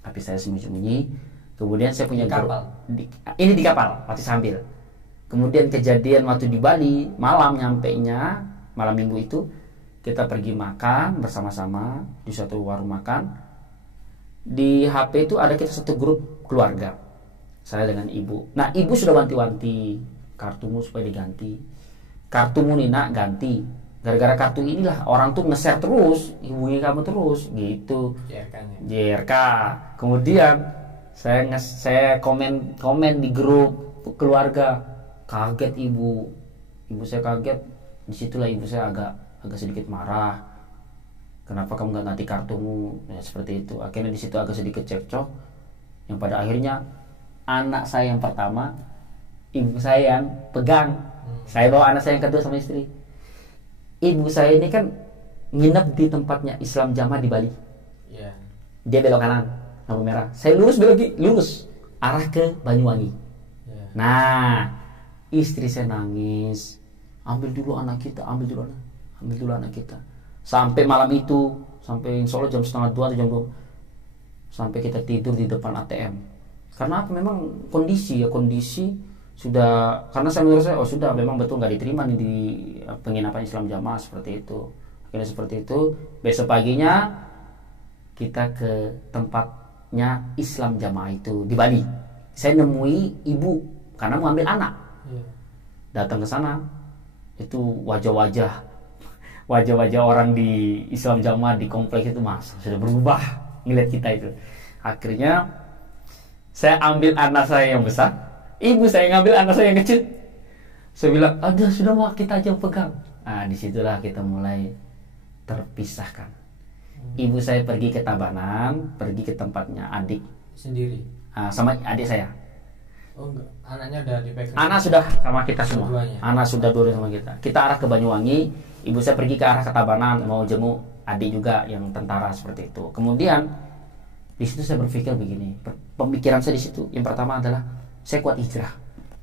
HP saya sembunyi-sembunyi. Kemudian saya punya kapal. Ini di kapal, waktu sambil. Kemudian kejadian waktu di Bali, malam nyampenya, malam minggu itu kita pergi makan bersama-sama di suatu warung makan. Di HP itu ada kita satu grup keluarga. Saya dengan ibu. Nah, ibu sudah wanti-wanti kartumu supaya diganti. Kartumu Nina ganti. Gara-gara kartu inilah orang tuh nge-share terus, hubungi kamu terus gitu. JRK. Kemudian saya komen di grup keluarga. Kaget ibu saya kaget. Disitulah ibu saya agak sedikit marah. Kenapa kamu nggak ganti kartumu? Ya, seperti itu. Akhirnya di situ agak sedikit cekcok. Yang pada akhirnya anak saya yang pertama, ibu saya yang pegang. Saya bawa anak saya yang kedua sama istri. Ibu saya ini kan nginep di tempatnya Islam Jamaah di Bali. Dia belok kanan. lampu merah. Saya lurus lurus arah ke Banyuwangi. Nah, istri saya nangis, ambil dulu anak kita. Sampai malam itu, sampai insya Allah jam 1:30 atau jam 2, sampai kita tidur di depan ATM. Karena apa? Memang kondisi sudah, karena menurut saya sudah memang betul nggak diterima nih di penginapan Islam Jamaah seperti itu. Akhirnya seperti itu, besok paginya kita ke tempatnya Islam Jamaah itu di Bali. Saya nemui ibu karena mau ambil anak. Datang ke sana, itu wajah-wajah orang di Islam Jamaah di kompleks itu sudah berubah ngeliat kita itu. Akhirnya saya ambil anak saya yang besar, ibu saya ngambil anak saya yang kecil. Saya bilang, ada sudah Mak, kita aja pegang. Nah, disitulah kita mulai terpisahkan. Ibu saya pergi ke Tabanan, pergi ke tempatnya adik sendiri. Sama adik saya. Oh enggak, anaknya udah dipegang. Anak sudah sama kita semua. Keduanya. Anak sudah dua sama kita. Kita arah ke Banyuwangi, ibu saya pergi ke arah ke Tabanan mau jenguk adik juga yang tentara seperti itu. Kemudian di situ saya berpikir begini, pemikiran saya di situ yang pertama adalah saya kuat hijrah.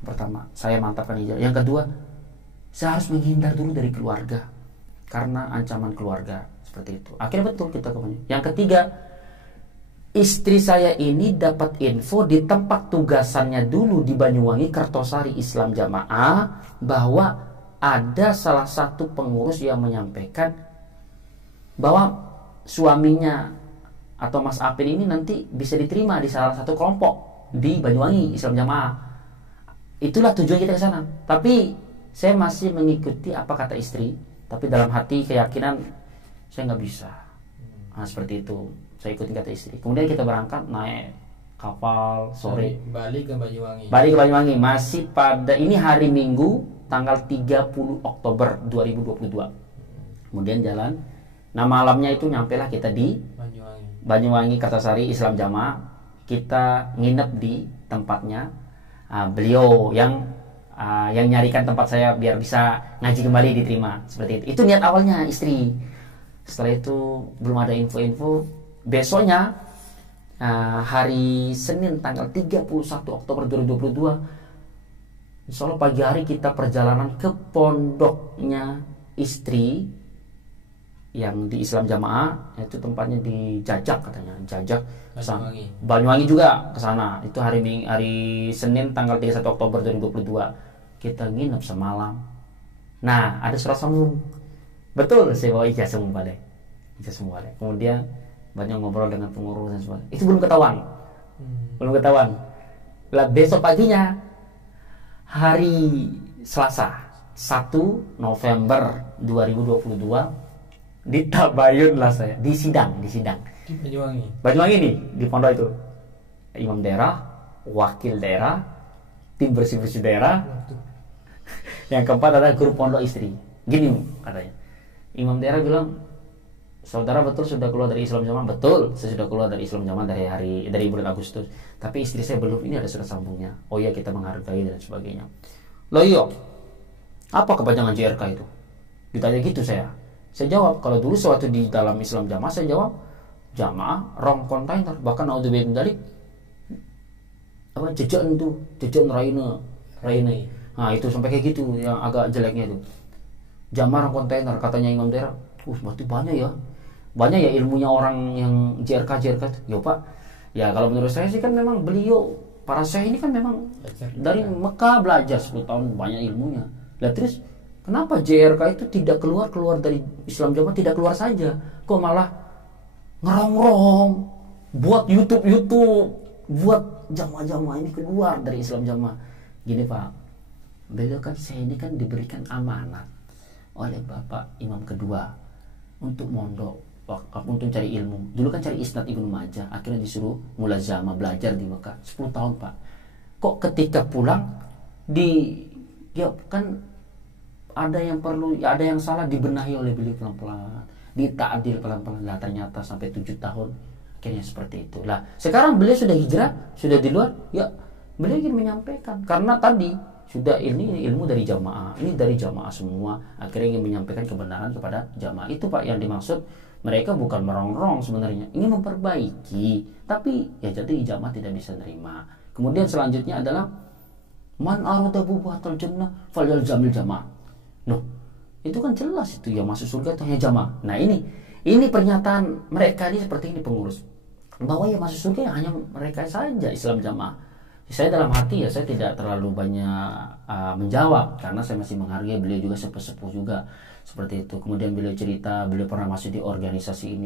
Pertama, saya mantapkan hijrah. Yang kedua, saya harus menghindar dulu dari keluarga karena ancaman keluarga seperti itu. Akhirnya betul kita ke Banyuwangi. Yang ketiga, istri saya ini dapat info di tempat tugasannya dulu di Banyuwangi Kertosari Islam Jamaah bahwa ada salah satu pengurus yang menyampaikan bahwa suaminya atau Mas Apin ini nanti bisa diterima di salah satu kelompok di Banyuwangi Islam Jamaah. Itulah tujuan kita ke sana. Tapi saya masih mengikuti apa kata istri, tapi dalam hati keyakinan saya nggak bisa. Nah, seperti itu. Saya ikutin kata istri. Kemudian kita berangkat naik kapal sore. Balik ke Banyuwangi. Balik ke Banyuwangi masih pada ini hari Minggu tanggal 30 Oktober 2022. Kemudian jalan. Nah, malamnya itu nyampailah kita di Banyuwangi Kertosari Islam Jamaah. Kita nginep di tempatnya beliau yang nyarikan tempat saya biar bisa ngaji kembali diterima seperti itu. Itu niat awalnya istri. Setelah itu belum ada info-info. Besoknya hari Senin tanggal 31 Oktober 2022, insya Allah pagi hari kita perjalanan ke pondoknya istri yang di Islam Jamaah, itu tempatnya di Jajak katanya, Jajak Banyuwangi juga ke sana. Itu hari Senin tanggal 31 Oktober 2022 kita nginep semalam. Nah, ada surat sambung. Betul, saya bawa ijazah balik. Kemudian banyak ngobrol dengan pengurus dan sebagainya. Itu belum ketahuan. Lah besok paginya hari Selasa 1 November 2022 ditabayun lah saya di sidang di Banyuwangi nih, di pondok itu imam daerah, wakil daerah, tim bersih daerah. Yang keempat adalah guru pondok istri. Gini katanya, imam daerah bilang, saudara betul sudah keluar dari Islam Jamaah? Betul, saya sudah keluar dari Islam Jamaah dari bulan Agustus. Tapi istri saya belum, ini ada surat sambungnya. Oh iya, kita menghargai dan sebagainya. Loh iya, apa kepanjangan JRK itu? Ditanya gitu saya jawab, kalau dulu sewaktu di dalam Islam Jamaah, saya jawab Jamaah rong kontainer, bahkan naudzubillah min dzalik apa jejeun raine. Nah itu sampai kayak gitu yang agak jeleknya itu. Jamaah rong kontainer katanya imam daerah. Berarti banyak ya ilmunya orang yang JRK itu. Ya Pak, ya kalau menurut saya sih kan memang beliau para syekh ini kan memang dari Mekah belajar 10 tahun, banyak ilmunya. Lah terus kenapa JRK itu tidak keluar dari Islam Jamaah, tidak keluar saja, kok malah ngerongrong buat YouTube, buat jamaah-jamaah ini keluar dari Islam Jamaah. Gini Pak, beliau kan saya ini kan diberikan amanat oleh Bapak Imam kedua untuk mondok, untuk cari ilmu. Dulu kan cari isnad Ibnu Majah, akhirnya disuruh mulazamah belajar di Mekah 10 tahun Pak. Kok ketika pulang kan ada yang perlu, ada yang salah, dibenahi oleh beliau pelan-pelan, ditaadil pelan-pelan. Lah ternyata sampai 7 tahun akhirnya seperti itu. Lah sekarang beliau sudah hijrah, sudah di luar, ya beliau ingin menyampaikan karena tadi sudah ini ilmu dari jamaah, ini dari jamaah semua, akhirnya ingin menyampaikan kebenaran kepada jamaah. Itu Pak yang dimaksud Mereka bukan merongrong sebenarnya, ingin memperbaiki, tapi ya jadi jamaah tidak bisa nerima. Kemudian selanjutnya adalah man arada bubatal jannah falyalzamil jamaah. Loh, itu kan jelas itu yang masuk surga itu hanya jamaah. Nah, ini pernyataan mereka ini seperti ini pengurus. Bahwa yang masuk surga ya hanya mereka saja Islam jamaah. Saya dalam hati ya saya tidak terlalu banyak menjawab karena saya masih menghargai beliau juga sepuh-sepuh juga seperti itu. Kemudian beliau cerita beliau pernah masuk di organisasi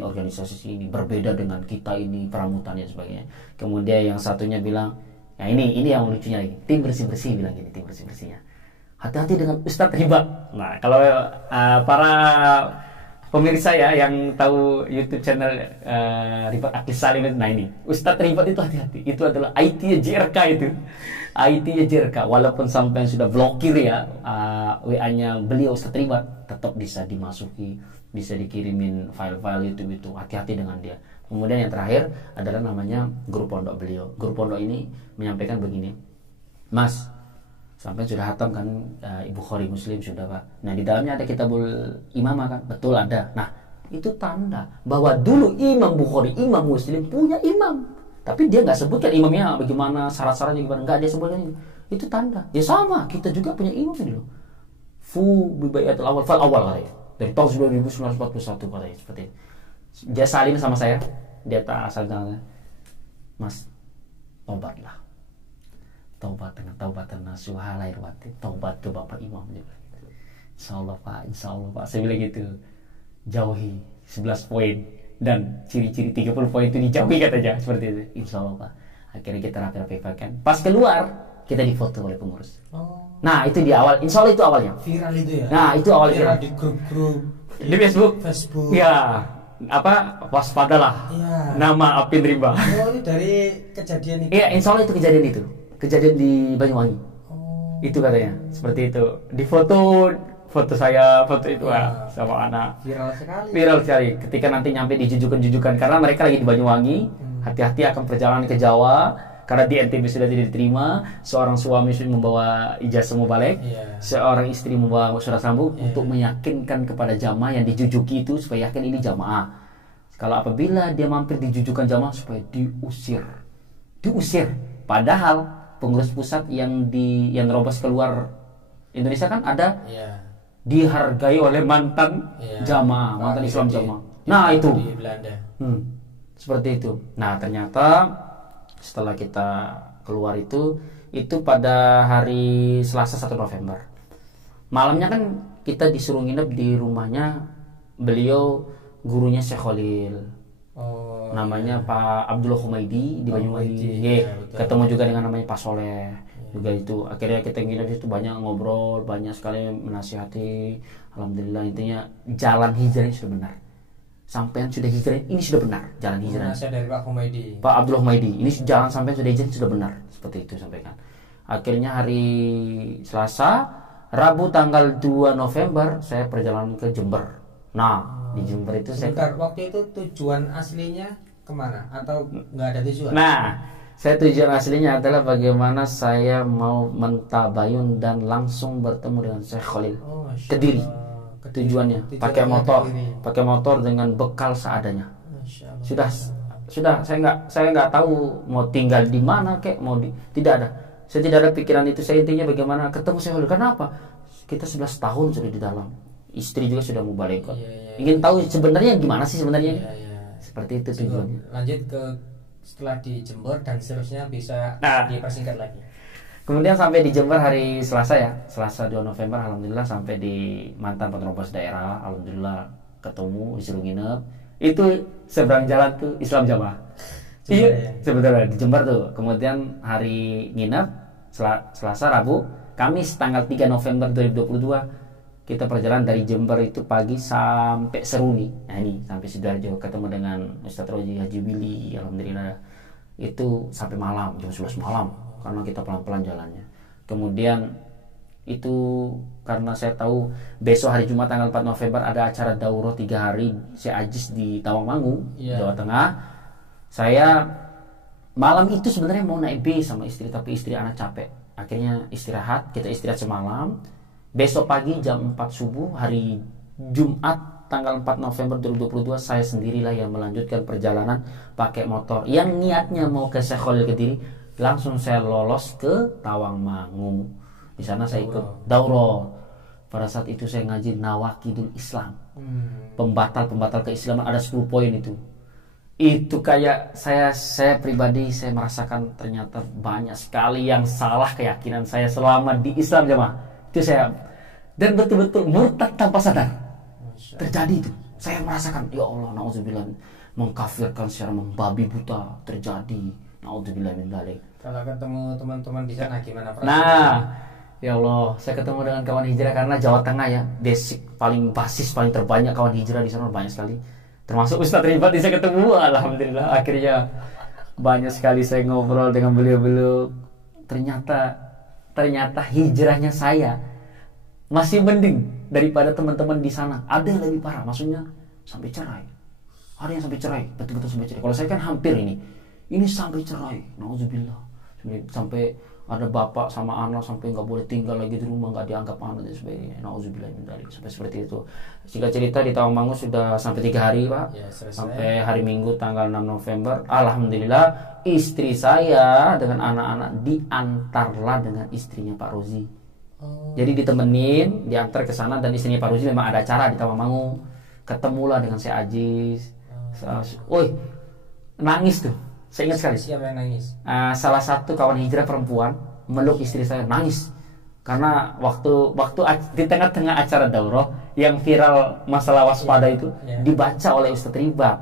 ini berbeda dengan kita ini Pramutan dan sebagainya. Kemudian yang satunya bilang, ya ini yang lucunya lagi, tim bersih-bersih bilang gini, tim bersih-bersihnya. Hati-hati dengan Ustadz Riba. Nah, kalau para pemirsa ya yang tahu YouTube channel Ribat Aklis Salim, nah ini Ustadz Ribat itu hati-hati, itu adalah IT-nya JRK itu. IT-nya JRK, walaupun sampai sudah blokir ya WA-nya beliau Ustadz Ribat, tetap bisa dimasuki, bisa dikirimin file-file YouTube itu. Hati-hati dengan dia. Kemudian yang terakhir adalah namanya grup pondok beliau. Grup pondok ini menyampaikan begini, Mas, sampai sudah hatam kan Bukhari Muslim sudah Pak. Nah di dalamnya ada Kitabul Imamah kan, betul ada. Nah itu tanda bahwa dulu Imam Bukhari, Imam Muslim punya imam, tapi dia nggak sebutkan imamnya bagaimana, syarat-syaratnya gimana, nggak dia sebutkan. Itu tanda. Ya sama, kita juga punya imam ini loh. Fu bibayatul awal fal awal katanya. Dari tahun 1941 katanya seperti itu. Dia salim sama saya, dia tak asal jangan, Mas, tobatlah. Taubat dengan taubatan nasuha lahir batin, taubat ke Bapak Imam juga. Insyaallah Pak, insyaallah Pak. Saya bilang gitu. Jauhi 11 poin dan ciri-ciri 30 poin itu dijauhi katanya seperti itu. Insyaallah Pak. Akhirnya kita rapi-rapi kan. Pas keluar kita difoto oleh pengurus. Oh. Nah, itu di awal. Insyaallah itu awalnya. Viral itu ya. Nah, itu awalnya viral di grup-grup di Facebook. Ya. Apa waspadalah. Ya. Nama Apin Riba. Oh, itu dari kejadian itu. Iya, insyaallah itu kejadian itu. Kejadian di Banyuwangi. Oh. Itu katanya, seperti itu. Di foto saya, foto itu sama anak. Viral sekali. Viral sekali. Ketika nanti nyampe di jujukan-jujukan karena mereka lagi di Banyuwangi, hati-hati akan perjalanan ke Jawa karena di NTB sudah tidak diterima. Seorang suami sudah membawa ijazah mubalek, seorang istri membawa surat sambung untuk meyakinkan kepada jamaah yang dijujuki itu supaya yakin ini jamaah. Kalau apabila dia mampir di jujukan jamaah supaya diusir. Padahal pengurus pusat yang nerobos keluar Indonesia kan ada dihargai oleh mantan jamaah, mantan Islam jamaah. Nah itu di Belanda. Seperti itu. Nah ternyata setelah kita keluar itu pada hari Selasa 1 November malamnya kan kita disuruh nginep di rumahnya beliau, gurunya Syekh Khalil. Namanya Pak Abdullah Humaidi di Banyuwangi. Ketemu juga dengan namanya Pak Soleh juga itu. Akhirnya kita nginep itu banyak ngobrol, banyak sekali menasihati. Alhamdulillah intinya jalan hijrah ini sudah benar. Sampean sudah hijrah ini sudah benar jalan hijrah. Nasihat dari Pak Humaidi. Pak Abdullah Humaidi ini jalan sampean sudah hijrah sudah benar seperti itu sampaikan. Akhirnya hari Selasa, Rabu tanggal 2 November saya perjalanan ke Jember. Nah di Jember itu waktu itu tujuan aslinya kemana atau nggak ada tujuan? Nah, tujuan aslinya adalah bagaimana saya mau mentabayun dan langsung bertemu dengan Syekh Khalil. Kediri. Tujuannya pakai motor dengan bekal seadanya. Sudah saya nggak tahu mau tinggal di mana tidak ada. Saya tidak ada pikiran itu. Saya intinya bagaimana ketemu Syekh Khalil. Kenapa? Kita 11 tahun sudah di dalam. Istri juga sudah mau balik. Ingin tahu sebenarnya gimana sih sebenarnya. Seperti itu tujuannya. Lanjut ke setelah di Jember dan seterusnya bisa dipersingkat lagi. Kemudian sampai di Jember hari Selasa ya, Selasa 2 November alhamdulillah sampai di mantan penerobos daerah, alhamdulillah ketemu disuruh nginep. Itu seberang jalan tuh Islam Jamaah. Iya, sebenarnya di Jember tuh. Kemudian hari nginep Selasa, Rabu, Kamis tanggal 3 November 2022 kita perjalanan dari Jember itu pagi sampai Seruni. Nah ini sampai Sidoarjo ketemu dengan Ustadz Roji Haji Willy. Alhamdulillah itu sampai malam jam 11 malam karena kita pelan-pelan jalannya. Kemudian itu karena saya tahu besok hari Jumat tanggal 4 November ada acara daurah 3 hari Syekh di Tawangmangu, Jawa Tengah. Saya malam itu sebenarnya mau naik bis sama istri tapi istri anak capek. Akhirnya kita istirahat semalam. Besok pagi jam 4 subuh hari Jumat tanggal 4 November 2022 saya sendirilah yang melanjutkan perjalanan pakai motor. Yang niatnya mau ke Syekh Khalil Kediri, langsung saya lolos ke Tawangmangu. Di sana saya ikut daurah. Pada saat itu saya ngaji Nawaqidul Islam. Pembatal-pembatal keislaman ada 10 poin itu. Itu kayak saya pribadi saya merasakan ternyata banyak sekali yang salah keyakinan saya selama di Islam jemaah. Itu saya dan betul-betul murtad tanpa sadar. Terjadi itu. Saya merasakan ya Allah, naudzubillah, mengkafirkan secara membabi buta terjadi. Naudzubillah min dzalik. Kalau ketemu teman-teman di sana gimana perasaan? Nah, ya Allah, saya ketemu dengan kawan hijrah karena Jawa Tengah ya, basic paling basis paling terbanyak kawan hijrah di sana banyak sekali. Termasuk Ustadz Ribat saya ketemu, alhamdulillah akhirnya banyak sekali saya ngobrol dengan beliau-beliau. Ternyata hijrahnya saya masih mending daripada teman-teman di sana. Ada yang lebih parah, maksudnya sampai cerai. Ada yang sampai cerai, betul-betul sampai cerai. Kalau saya kan hampir ini sampai cerai, nauzubillah. Sampai ada bapak sama anak sampai nggak boleh tinggal lagi di rumah, nggak dianggap anak dan sebagainya. Nauzubillah min dzalik, sampai seperti itu. Singkat cerita di Tawangmangu sudah sampai 3 hari Pak, Ya, sampai hari Minggu tanggal 6 November. Alhamdulillah istri saya dengan anak-anak diantarlah dengan istrinya Pak Rozi. Jadi ditemenin, diantar ke sana, dan istrinya Pak Rozi memang ada acara di Tawangmangu. Ketemulah dengan Syekh Aziz. Nangis tuh. Saya ingat sekali. Siapa yang nangis? Salah satu kawan hijrah perempuan meluk istri saya, nangis karena waktu di tengah-tengah acara daurah yang viral masalah waspada itu dibaca oleh Ustadz Riba,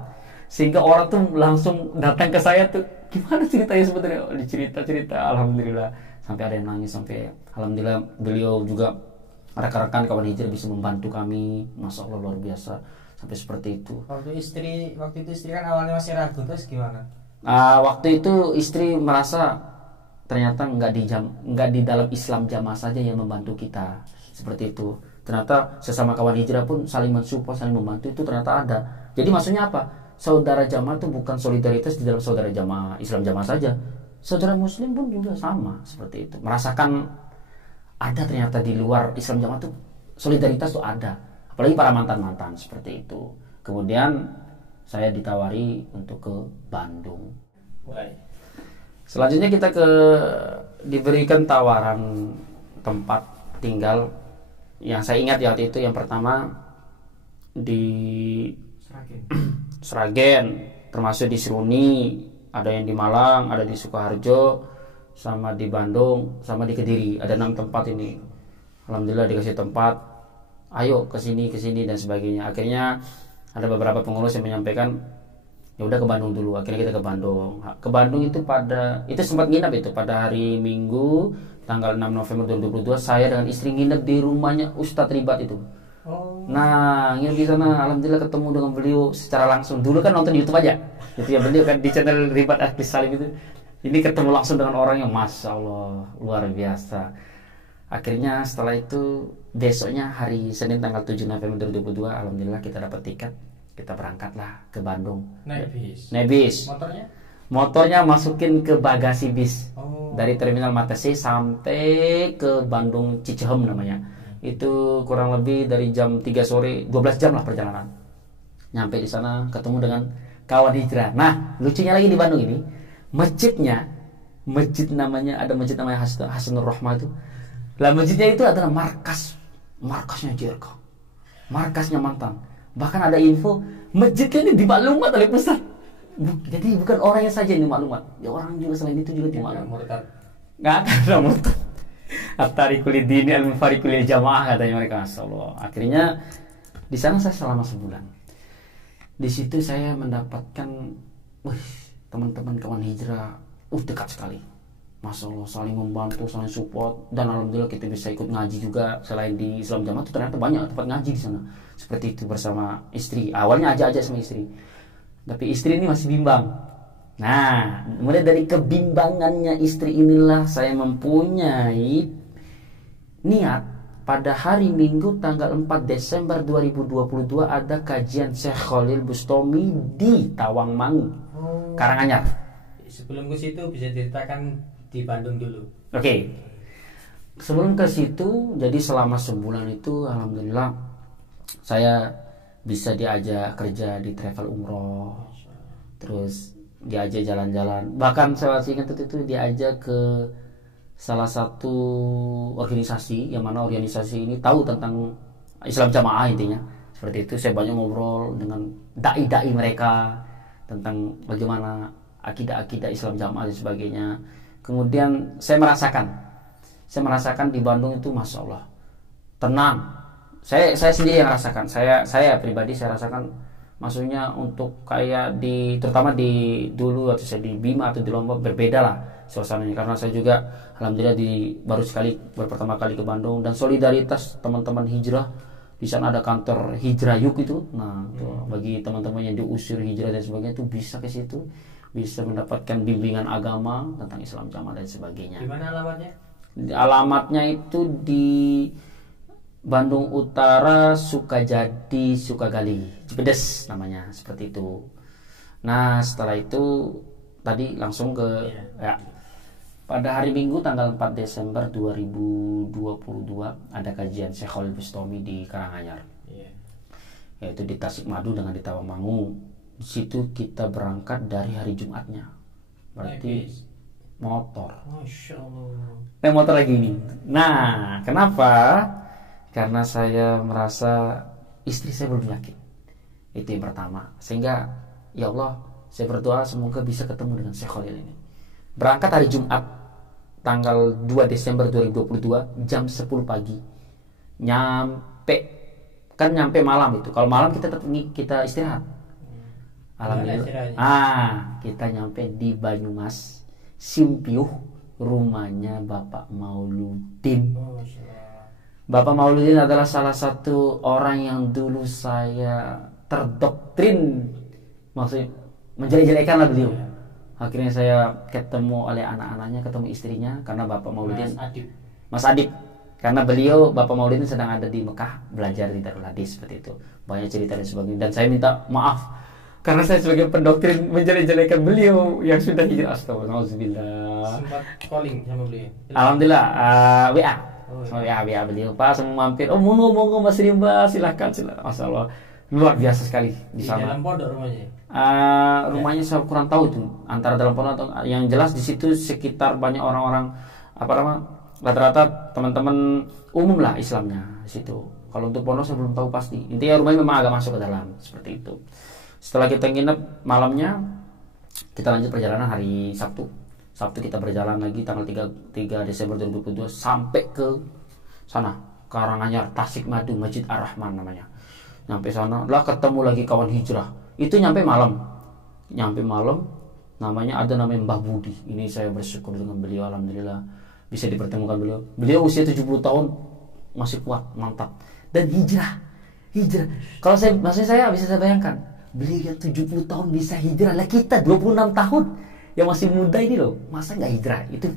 sehingga orang tuh langsung datang ke saya tuh, gimana ceritanya sebenarnya? Dicerita-cerita, alhamdulillah sampai ada yang nangis, sampai alhamdulillah beliau juga rekan-rekan kawan hijrah bisa membantu kami, masya Allah luar biasa sampai seperti itu. Waktu itu istri kan awalnya masih ragu, terus gimana? Waktu itu istri merasa ternyata nggak di dalam Islam jamaah saja yang membantu kita seperti itu. Ternyata sesama kawan hijrah pun saling mensupport, saling membantu, itu ternyata ada. Jadi maksudnya apa? Saudara jamaah itu bukan solidaritas di dalam saudara jamaah Islam jamaah saja. Saudara Muslim pun juga sama seperti itu. Merasakan ada ternyata di luar Islam jamaah tuh solidaritas tuh ada. Apalagi para mantan-mantan seperti itu. Kemudian saya ditawari untuk ke Bandung. Selanjutnya kita diberikan tawaran tempat tinggal. Yang saya ingat ya waktu itu yang pertama di Sragen, termasuk di Seruni, ada yang di Malang, ada di Sukoharjo, sama di Bandung, sama di Kediri. Ada 6 tempat ini. Alhamdulillah dikasih tempat. Ayo ke sini dan sebagainya. Akhirnya ada beberapa pengurus yang menyampaikan ya udah ke Bandung dulu. Akhirnya kita ke Bandung. Ke Bandung itu sempat nginap itu pada hari Minggu tanggal 6 November 2022. Saya dengan istri nginap di rumahnya Ustadz Ribat itu. Nah, nginap di sana. Alhamdulillah ketemu dengan beliau secara langsung. Dulu kan nonton di YouTube aja. Itu ya beliau kan di channel Ribat Akhlis Salim itu. Ini ketemu langsung dengan orang yang masya Allah luar biasa. Akhirnya setelah itu besoknya hari Senin tanggal 7 November 2022 alhamdulillah kita dapat tiket, kita berangkatlah ke Bandung. Naik bis. Motornya masukin ke bagasi bis. Dari terminal Matesi sampai ke Bandung Cicehem namanya. Itu kurang lebih dari jam 3 sore, 12 jam lah perjalanan. Nyampe di sana ketemu dengan kawan hijrah. Nah, lucunya lagi di Bandung ini, masjid namanya Hasanur Rahmah itu. Lah masjidnya itu adalah markasnya JRK, markasnya mantan. Bahkan ada info masjidnya ini dimaklumat oleh pusat. Jadi bukan orangnya saja yang dimaklumat, ya orang juga selain itu juga dimaklumat. Nggak ada murtad. At-tariqul dini al-mufariqul jamaah katanya mereka. Masyaallah. Akhirnya di sana saya selama sebulan. Di situ saya mendapatkan teman-teman kawan hijrah dekat sekali. Masya Allah, saling membantu, saling support, dan alhamdulillah kita bisa ikut ngaji juga. Selain di Islam Jamaah itu ternyata banyak tempat ngaji di sana. Seperti itu bersama istri. Awalnya aja sama istri, tapi istri ini masih bimbang. Nah, mulai dari kebimbangannya istri inilah saya mempunyai niat pada hari Minggu tanggal 4 Desember 2022 ada kajian Syekh Khalil Bustami di Tawangmangu, Karanganyar. Sebelum ke situ bisa ceritakan di Bandung dulu. Oke. Sebelum ke situ, jadi selama sebulan itu alhamdulillah saya bisa diajak kerja di travel umroh, terus diajak jalan-jalan, bahkan saya masih ingat itu diajak ke salah satu organisasi, yang mana organisasi ini tahu tentang Islam jamaah intinya. Seperti itu, saya banyak ngobrol dengan dai-dai mereka tentang bagaimana akidah-akidah Islam jamaah dan sebagainya. Kemudian saya merasakan di Bandung itu masya Allah tenang. Saya sendiri yang rasakan, saya pribadi saya rasakan, maksudnya untuk kayak terutama di dulu waktu saya di Bima atau di Lombok berbeda lah suasananya, karena saya juga alhamdulillah baru pertama kali ke Bandung, dan solidaritas teman-teman hijrah di sana, ada kantor Hijrah Yuk itu. Nah, tuh, bagi teman-teman yang diusir hijrah dan sebagainya itu bisa ke situ, bisa mendapatkan bimbingan agama tentang Islam jamaah dan sebagainya. Di mana alamatnya? Alamatnya itu di Bandung Utara, Sukajadi, Sukagali, Cipedes namanya, seperti itu. Nah, setelah itu tadi langsung ke ya, pada hari Minggu tanggal 4 Desember 2022 ada kajian Syekh Khalil Bustami di Karanganyar, yaitu di Tasikmadu dengan di Tawangmangu. Di situ kita berangkat dari hari Jumatnya, berarti motor. Masya Allah. Motor lagi ini. Nah, kenapa? Karena saya merasa istri saya belum yakin. Itu yang pertama. Sehingga ya Allah, saya berdoa semoga bisa ketemu dengan Syekh Khalil ini. Berangkat hari Jumat tanggal 2 Desember 2022 jam 10 pagi. Nyampe malam itu. Kalau malam kita istirahat. Alhamdulillah. Kita nyampe di Banyumas, Simpiuh, rumahnya Bapak Mauludin. Bapak Mauludin adalah salah satu orang yang dulu saya terdoktrin, maksudnya menjelek-jelekan lah beliau. Akhirnya saya ketemu oleh anak-anaknya, ketemu istrinya, karena Bapak Mauludin Mas Adib. Karena Bapak Mauludin sedang ada di Mekah belajar di Darul Hadis, seperti itu. Banyak cerita dan sebagainya. Dan saya minta maaf karena saya sebagai pendoktrin menjelek-jelekan beliau yang sudah hijrah. Astagfirullah. Sempat calling sama beliau? Alhamdulillah, WA. WA beliau, Pak, semua mampir. Oh, monggo Mas Rimba, silakan. Masya Allah, luar biasa sekali di sana. Di dalam pondok rumahnya? Rumahnya saya kurang tahu tuh, antara dalam pondok atau yang jelas di situ sekitar banyak orang-orang rata-rata teman-teman umum lah Islamnya di situ. Kalau untuk pondok saya belum tahu pasti. Intinya rumahnya memang agak masuk ke dalam, seperti itu. Setelah kita nginep malamnya, kita lanjut perjalanan hari Sabtu kita berjalan lagi tanggal 3 Desember 2022 sampai ke sana, Karanganyar, Tasikmadu, Masjid Ar-Rahman namanya. Nyampe sana lah ketemu lagi kawan hijrah. Itu nyampe malam, namanya Mbah Budi. Ini saya bersyukur dengan beliau, alhamdulillah bisa dipertemukan beliau. Beliau usia 70 tahun masih kuat, mantap, dan hijrah. Kalau maksudnya saya bisa saya bayangkan, beliau yang 70 tahun bisa hijrah, lah kita 26 tahun yang masih muda ini loh, masa nggak hijrah? Itu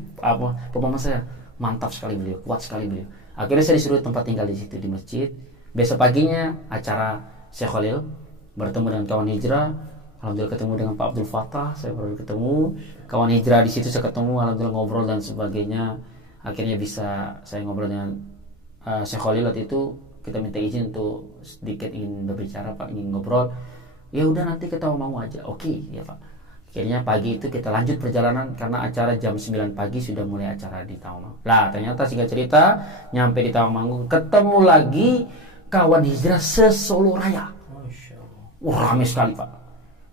pemahaman saya, mantap sekali beliau, kuat sekali beliau. Akhirnya saya disuruh tempat tinggal di situ di masjid. Besok paginya acara Syekh Khalil bertemu dengan kawan hijrah. Alhamdulillah ketemu dengan Pak Abdul Fattah, saya baru ketemu kawan hijrah di situ, saya ketemu, alhamdulillah ngobrol dan sebagainya. Akhirnya bisa saya ngobrol dengan Syekh Khalil. Waktu itu kita minta izin untuk sedikit ingin berbicara, Pak, ingin ngobrol. Ya udah, nanti kita mau aja. Oke, ya Pak. Akhirnya pagi itu kita lanjut perjalanan karena acara jam 9 pagi sudah mulai acara di Tawangmangu. Lah ternyata singkat cerita nyampe di Tawangmangu ketemu lagi kawan hijrah se-Solo Raya. Ramai sekali, Pak.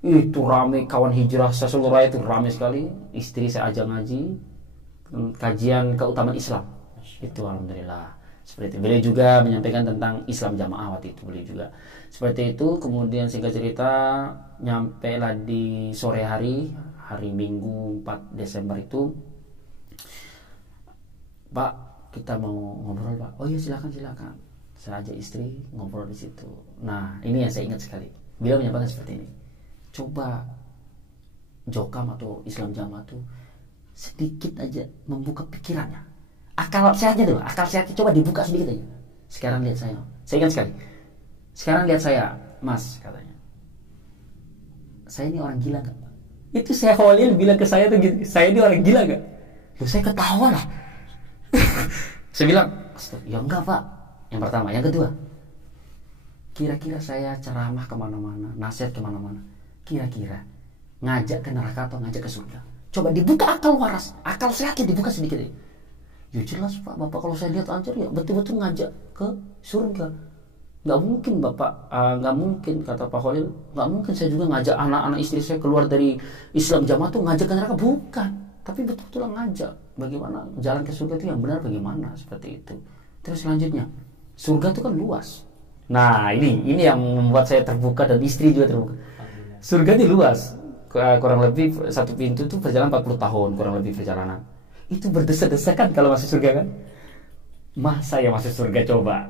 Itu ramai, kawan hijrah se-Solo Raya itu ramai sekali. Istri saya ajak ngaji, kajian keutamaan Islam. Itu alhamdulillah. Seperti itu. Beliau juga menyampaikan tentang Islam jamaah waktu itu, beliau juga. Seperti itu. Kemudian singkat cerita nyampe lah di sore hari Minggu 4 Desember itu, Pak, kita mau ngobrol, Pak. Oh iya, silakan. Saya ajak istri ngobrol di situ. Nah, ini yang saya ingat sekali. Beliau menyampaikan seperti ini. Coba Jokam atau Islam jamaah tuh sedikit aja membuka pikirannya. Akal sehatnya dulu, akal sehatnya coba dibuka sedikit aja. Sekarang lihat saya ingat sekali. Sekarang lihat saya, Mas, katanya. Saya ini orang gila gak? Itu saya Khalil bilang ke saya tuh gitu, saya ini orang gila gak? Loh, saya ketawa lah. Saya bilang, ya enggak, Pak. Yang pertama, yang kedua, kira-kira saya ceramah kemana-mana, nasihat kemana-mana, kira-kira ngajak ke neraka atau ngajak ke surga? Coba dibuka akal waras, akal sehatnya dibuka sedikit ya. Ya jelas Pak, Bapak kalau saya lihat aja ya betul-betul ngajak ke surga. Nggak mungkin Bapak, nggak mungkin, kata Pak Khalil, nggak mungkin saya juga ngajak anak-anak istri saya keluar dari Islam Jamaah tuh ngajak ke neraka, bukan. Tapi betul-betul ngajak bagaimana jalan ke surga itu yang benar bagaimana, seperti itu. Terus selanjutnya, surga itu kan luas. Nah ini yang membuat saya terbuka dan istri juga terbuka. Surga ini luas, kurang lebih satu pintu tuh perjalanan 40 tahun kurang lebih perjalanan. Itu berdesa-desakan kalau masuk surga kan. Masa ya masuk surga coba?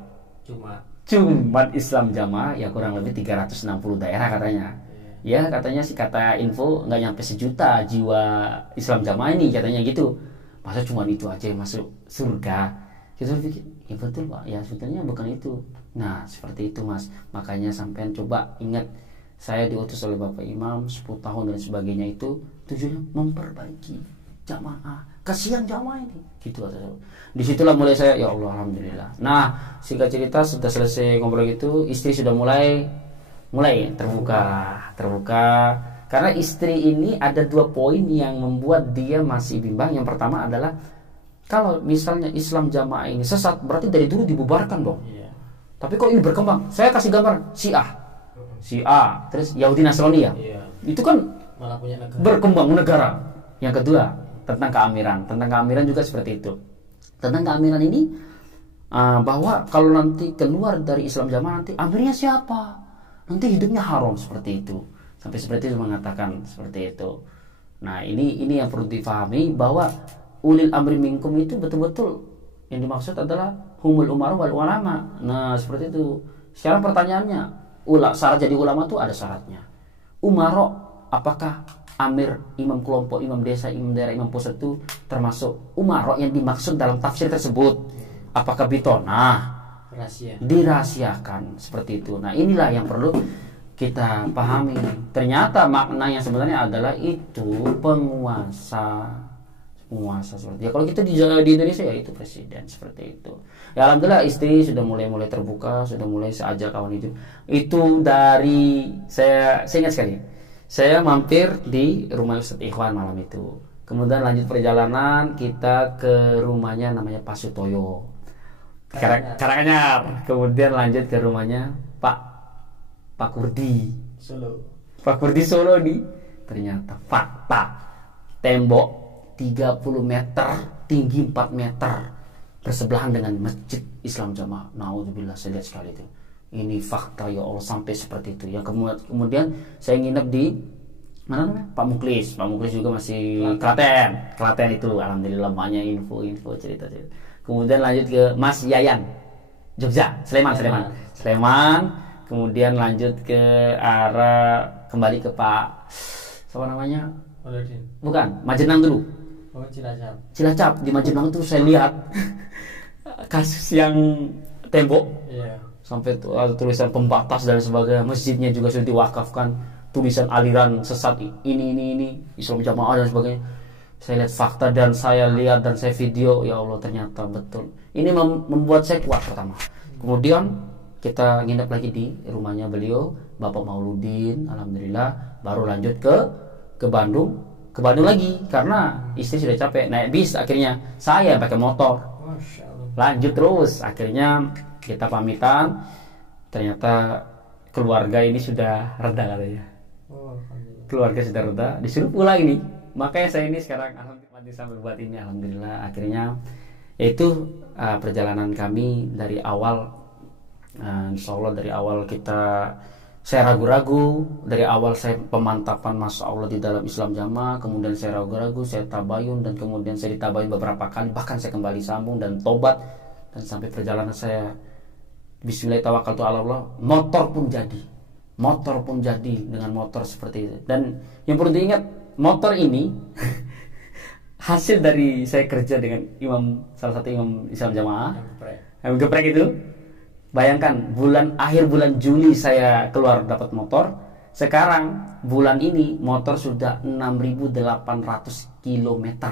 Cuma Islam Jamaah ya kurang lebih 360 daerah katanya. Ya katanya sih, kata info nggak nyampe 1 juta jiwa Islam Jamaah ini katanya gitu. Masa cuma itu aja yang masuk surga? Kita pikir, ya betul Pak, ya sebetulnya bukan itu. Nah seperti itu Mas, makanya sampean coba ingat, saya diutus oleh Bapak Imam 10 tahun dan sebagainya, itu tujuannya memperbaiki jamaah, kasihan jamaah ini gitu. Disitulah mulai saya, ya Allah alhamdulillah. Nah singkat cerita sudah selesai ngobrol gitu, istri sudah mulai terbuka karena istri ini ada 2 poin yang membuat dia masih bimbang. Yang pertama adalah kalau misalnya Islam Jamaah ini sesat, berarti dari dulu dibubarkan dong. Tapi kok ini berkembang? Saya kasih gambar Syiah, terus Yahudi Nasrani ya. Itu kan malah punya negara. Berkembang negara. Yang kedua tentang keamiran juga seperti itu. Tentang keamiran ini bahwa kalau nanti keluar dari Islam Jamaah nanti amirnya siapa? Nanti hidupnya haram, seperti itu. Sampai seperti itu mengatakan seperti itu. Nah ini yang perlu difahami, bahwa ulil amri minkum itu betul-betul yang dimaksud adalah humul umarah wal ulama. Nah seperti itu. Sekarang pertanyaannya, syarat jadi ulama tuh ada syaratnya. Umaro, apakah amir, imam kelompok, imam desa, imam daerah, imam pusat itu termasuk umaro yang dimaksud dalam tafsir tersebut? Apakah bitonah? Dirahasiakan seperti itu. Nah inilah yang perlu kita pahami. Ternyata makna yang sebenarnya adalah itu penguasa seperti ya. Kalau kita di Indonesia ya itu presiden, seperti itu. Ya alhamdulillah istri sudah mulai terbuka, sudah mulai seajak kawan itu dari saya ingat sekali. Saya mampir di rumah Ustadz Ikhwan malam itu. Kemudian lanjut perjalanan kita ke rumahnya namanya Pak Sutoyo, Karanganyar. Kemudian lanjut ke rumahnya Pak Kurdi Solo nih. Ternyata fakta, tembok 30 meter, tinggi 4 meter, bersebelahan dengan masjid Islam Jamaah. Naudzubillah, saya lihat sekali itu. Ini fakta ya Allah, sampai seperti itu. Yang kemudian saya nginep di mana namanya? Pak Muklis juga masih Klaten itu. Alhamdulillah banyak info cerita. Kemudian lanjut ke Mas Yayan, Jogja, Sleman. Kemudian lanjut ke arah, kembali ke Pak siapa namanya? Bukan, Majenang dulu. Cilacap. Di Majenang itu saya lihat kasus yang tembok, sampai ada tulisan pembatas dan sebagainya. Masjidnya juga sudah diwakafkan, tulisan aliran sesat ini Islam Jamaah dan sebagainya. Saya lihat fakta dan saya lihat dan saya video, ya Allah ternyata betul. Ini membuat saya kuat pertama. Kemudian kita nginep lagi di rumahnya beliau, Bapak Mauludin, alhamdulillah. Baru lanjut ke Bandung lagi karena istri sudah capek naik bis. Akhirnya saya pakai motor, lanjut terus. Akhirnya kita pamitan. Ternyata keluarga ini sudah reda katanya. Keluarga sudah reda, disuruh pulang ini. Makanya saya ini sekarang alhamdulillah sampai buat ini, alhamdulillah. Akhirnya yaitu perjalanan kami dari awal. Insya Allah dari awal saya ragu-ragu, dari awal saya pemantapan Masya Allah di dalam Islam Jamaah, kemudian saya ragu-ragu, saya tabayun, dan kemudian saya ditabayun beberapa kali, bahkan saya kembali sambung dan tobat, dan sampai perjalanan saya bismillah tawakkaltu ala Allah, motor pun jadi dengan motor seperti itu. Dan yang perlu diingat, motor ini hasil dari saya kerja dengan salah satu imam Islam Jamaah yang geprek itu. Bayangkan akhir bulan Juli saya keluar dapat motor. Sekarang bulan ini motor sudah 6.800 km.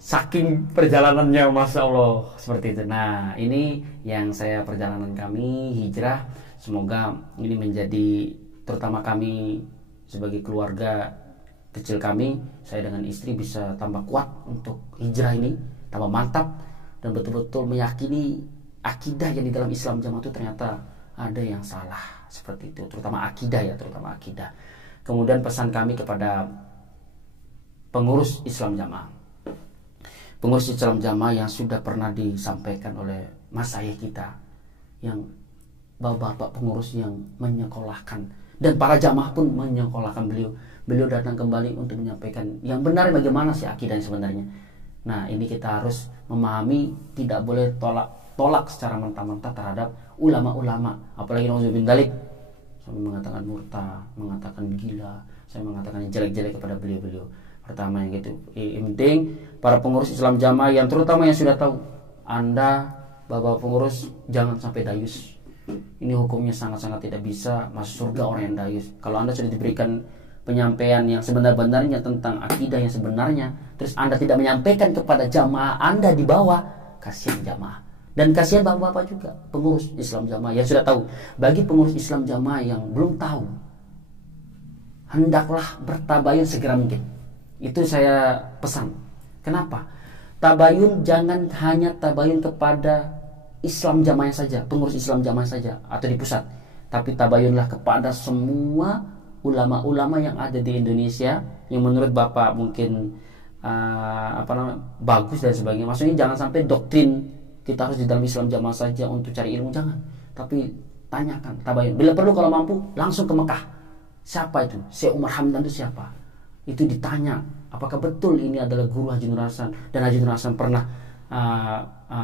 Saking perjalanannya, Masya Allah, seperti itu. Nah ini yang saya perjalanan kami hijrah Semoga ini menjadi, terutama kami sebagai keluarga kecil kami, saya dengan istri bisa tambah kuat untuk hijrah ini, tambah mantap, dan betul-betul meyakini akidah yang di dalam Islam Jamaah itu ternyata ada yang salah seperti itu, terutama akidah ya, terutama akidah. Kemudian pesan kami kepada pengurus Islam Jamaah, pengurus Islam Jamaah yang sudah pernah disampaikan oleh mas ayah kita, yang bapak-bapak pengurus yang menyekolahkan, dan para jamaah pun menyekolahkan beliau. Beliau datang kembali untuk menyampaikan yang benar bagaimana sih akidah yang sebenarnya. Nah, ini kita harus memahami, tidak boleh tolak secara mentah-mentah terhadap ulama-ulama, apalagi nauzubillah dalik sampai mengatakan murtad, mengatakan gila, saya mengatakan yang jelek-jelek kepada beliau-beliau. Pertama yang gitu. Yang penting para pengurus Islam Jamaah yang terutama yang sudah tahu, Anda bapak pengurus jangan sampai dayus. Ini hukumnya sangat-sangat tidak bisa masuk surga orang yang dayus. Kalau Anda sudah diberikan penyampaian yang sebenar-benarnya tentang akidah yang sebenarnya, terus Anda tidak menyampaikan kepada jamaah Anda di bawah, kasihan jamaah. Dan kasihan bapak-bapak juga, pengurus Islam Jamaah yang sudah tahu. Bagi pengurus Islam Jamaah yang belum tahu, hendaklah bertabayun segera mungkin. Itu saya pesan. Kenapa? Tabayun jangan hanya tabayun kepada Islam Jamaah saja, pengurus Islam Jamaah saja atau di pusat, tapi tabayunlah kepada semua ulama-ulama yang ada di Indonesia yang menurut Bapak mungkin bagus dan sebagainya. Maksudnya jangan sampai doktrin kita harus di dalam Islam Jamaah saja untuk cari ilmu, jangan. Tapi tanyakan, tabayun. Bila perlu kalau mampu langsung ke Mekah. Siapa itu? Syekh Umar Hamdan itu siapa? Itu ditanya, apakah betul ini adalah guru Haji Nur Hasan, dan Haji Nur Hasan pernah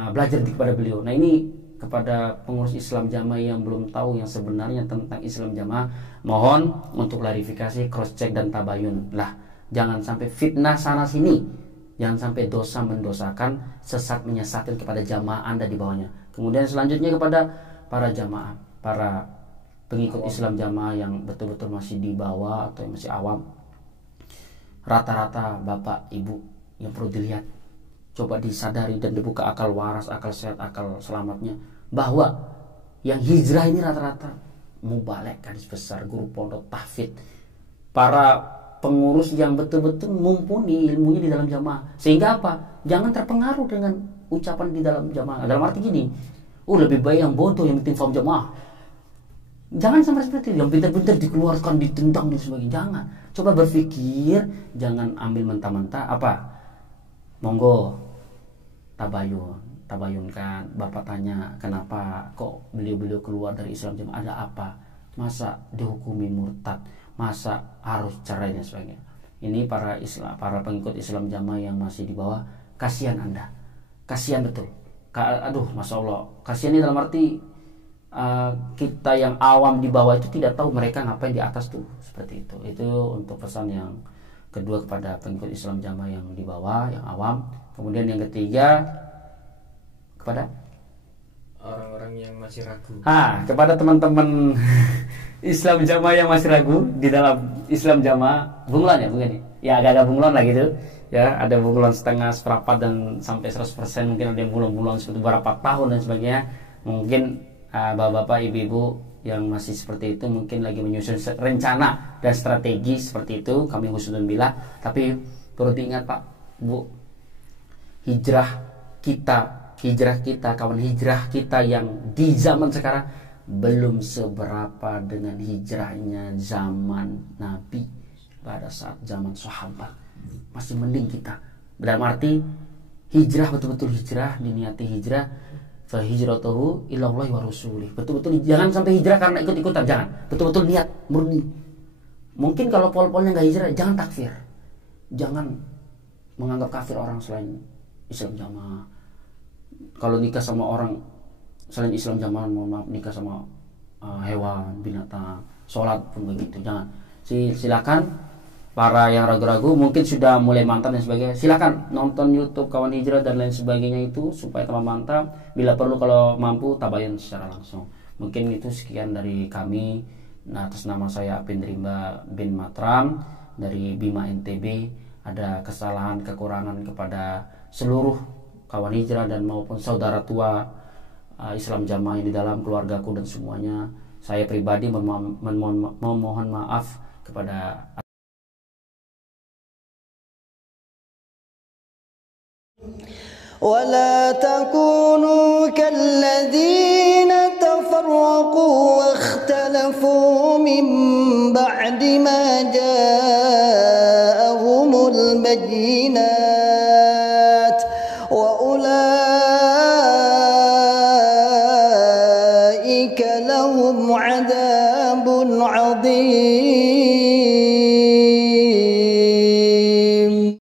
belajar kepada beliau. Nah, ini kepada pengurus Islam Jamaah yang belum tahu yang sebenarnya tentang Islam Jamaah, mohon untuk klarifikasi, cross check dan tabayun lah. Jangan sampai fitnah sana sini, jangan sampai dosa mendosakan, sesat menyesatkan kepada jamaah Anda di bawahnya. Kemudian selanjutnya kepada para jamaah, para pengikut Islam Jamaah yang betul-betul masih di bawah atau yang masih awam, rata-rata bapak ibu yang perlu dilihat, coba disadari dan dibuka akal waras, akal sehat, akal selamatnya, bahwa yang hijrah ini rata-rata mubalek, gadis besar, guru pondok, tahfidz, para pengurus yang betul-betul mumpuni ilmunya di dalam jamaah. Sehingga apa? Jangan terpengaruh dengan ucapan di dalam jamaah. Dalam arti gini, lebih baik yang bodoh yang penting faham jamaah. Jangan sampai seperti itu, yang pintar-pintar dikeluarkan, ditendang dan sebagainya. Jangan. Coba berpikir, jangan ambil mentah-mentah. Apa? Monggo tabayunkan. Bapak tanya, kenapa kok beliau-beliau keluar dari Islam Jamaah, ada apa? Masa dihukumi murtad? Masa harus cerai dan sebagainya? Ini para pengikut Islam Jamaah yang masih di bawah, kasihan Anda. Kasihan betul. Aduh, Masya Allah. Kasihan ini dalam arti kita yang awam di bawah itu tidak tahu mereka ngapain di atas tuh. Seperti itu. Itu untuk pesan yang kedua kepada pengikut Islam Jamaah yang di bawah, yang awam. Kemudian yang ketiga kepada orang-orang yang masih ragu. Kepada teman-teman Islam Jamaah yang masih ragu di dalam Islam Jamaah, bunglon ya, bukan ya, agak-agak bunglon lah gitu. Ya, ada bunglon setengah, seperempat dan sampai 100%, mungkin ada yang bunglon seperti beberapa tahun dan sebagainya. Mungkin bapak-bapak, ibu-ibu yang masih seperti itu mungkin lagi menyusun rencana dan strategi seperti itu, kami husnuzonbillah. Tapi perlu diingat Pak, Bu, hijrah kita, kawan hijrah kita yang di zaman sekarang belum seberapa dengan hijrahnya zaman Nabi pada saat zaman sahabat. Masih mending kita. Dalam arti hijrah, betul-betul hijrah, diniati hijrah, fa hijratuhu ilallahi wa rasulih. Betul-betul jangan sampai hijrah karena ikut-ikutan, jangan. Betul-betul niat murni. Mungkin kalau pol-polnya nggak hijrah, jangan takfir. Jangan menganggap kafir orang selain Islam Jamaah. Kalau nikah sama orang selain Islam Jamaah, mohon maaf, nikah sama hewan, binatang, sholat pun begitu, jangan. Silakan para yang ragu-ragu, mungkin sudah mulai mantap dan sebagainya, silakan nonton YouTube Kawan Hijrah dan lain sebagainya itu supaya tambah mantap. Bila perlu kalau mampu tabayun secara langsung. Mungkin itu sekian dari kami. Nah, atas nama saya Apin Rimba bin Matram dari Bima NTB. Ada kesalahan, kekurangan kepada seluruh Kawan Hijrah dan maupun saudara tua Islam Jamaah yang di dalam keluargaku dan semuanya. Saya pribadi memohon maaf kepada ولا تكونوا كالذين تفرقوا واختلفوا من بعد ما جاءهم البينات وأولئك لهم عذاب عظيم.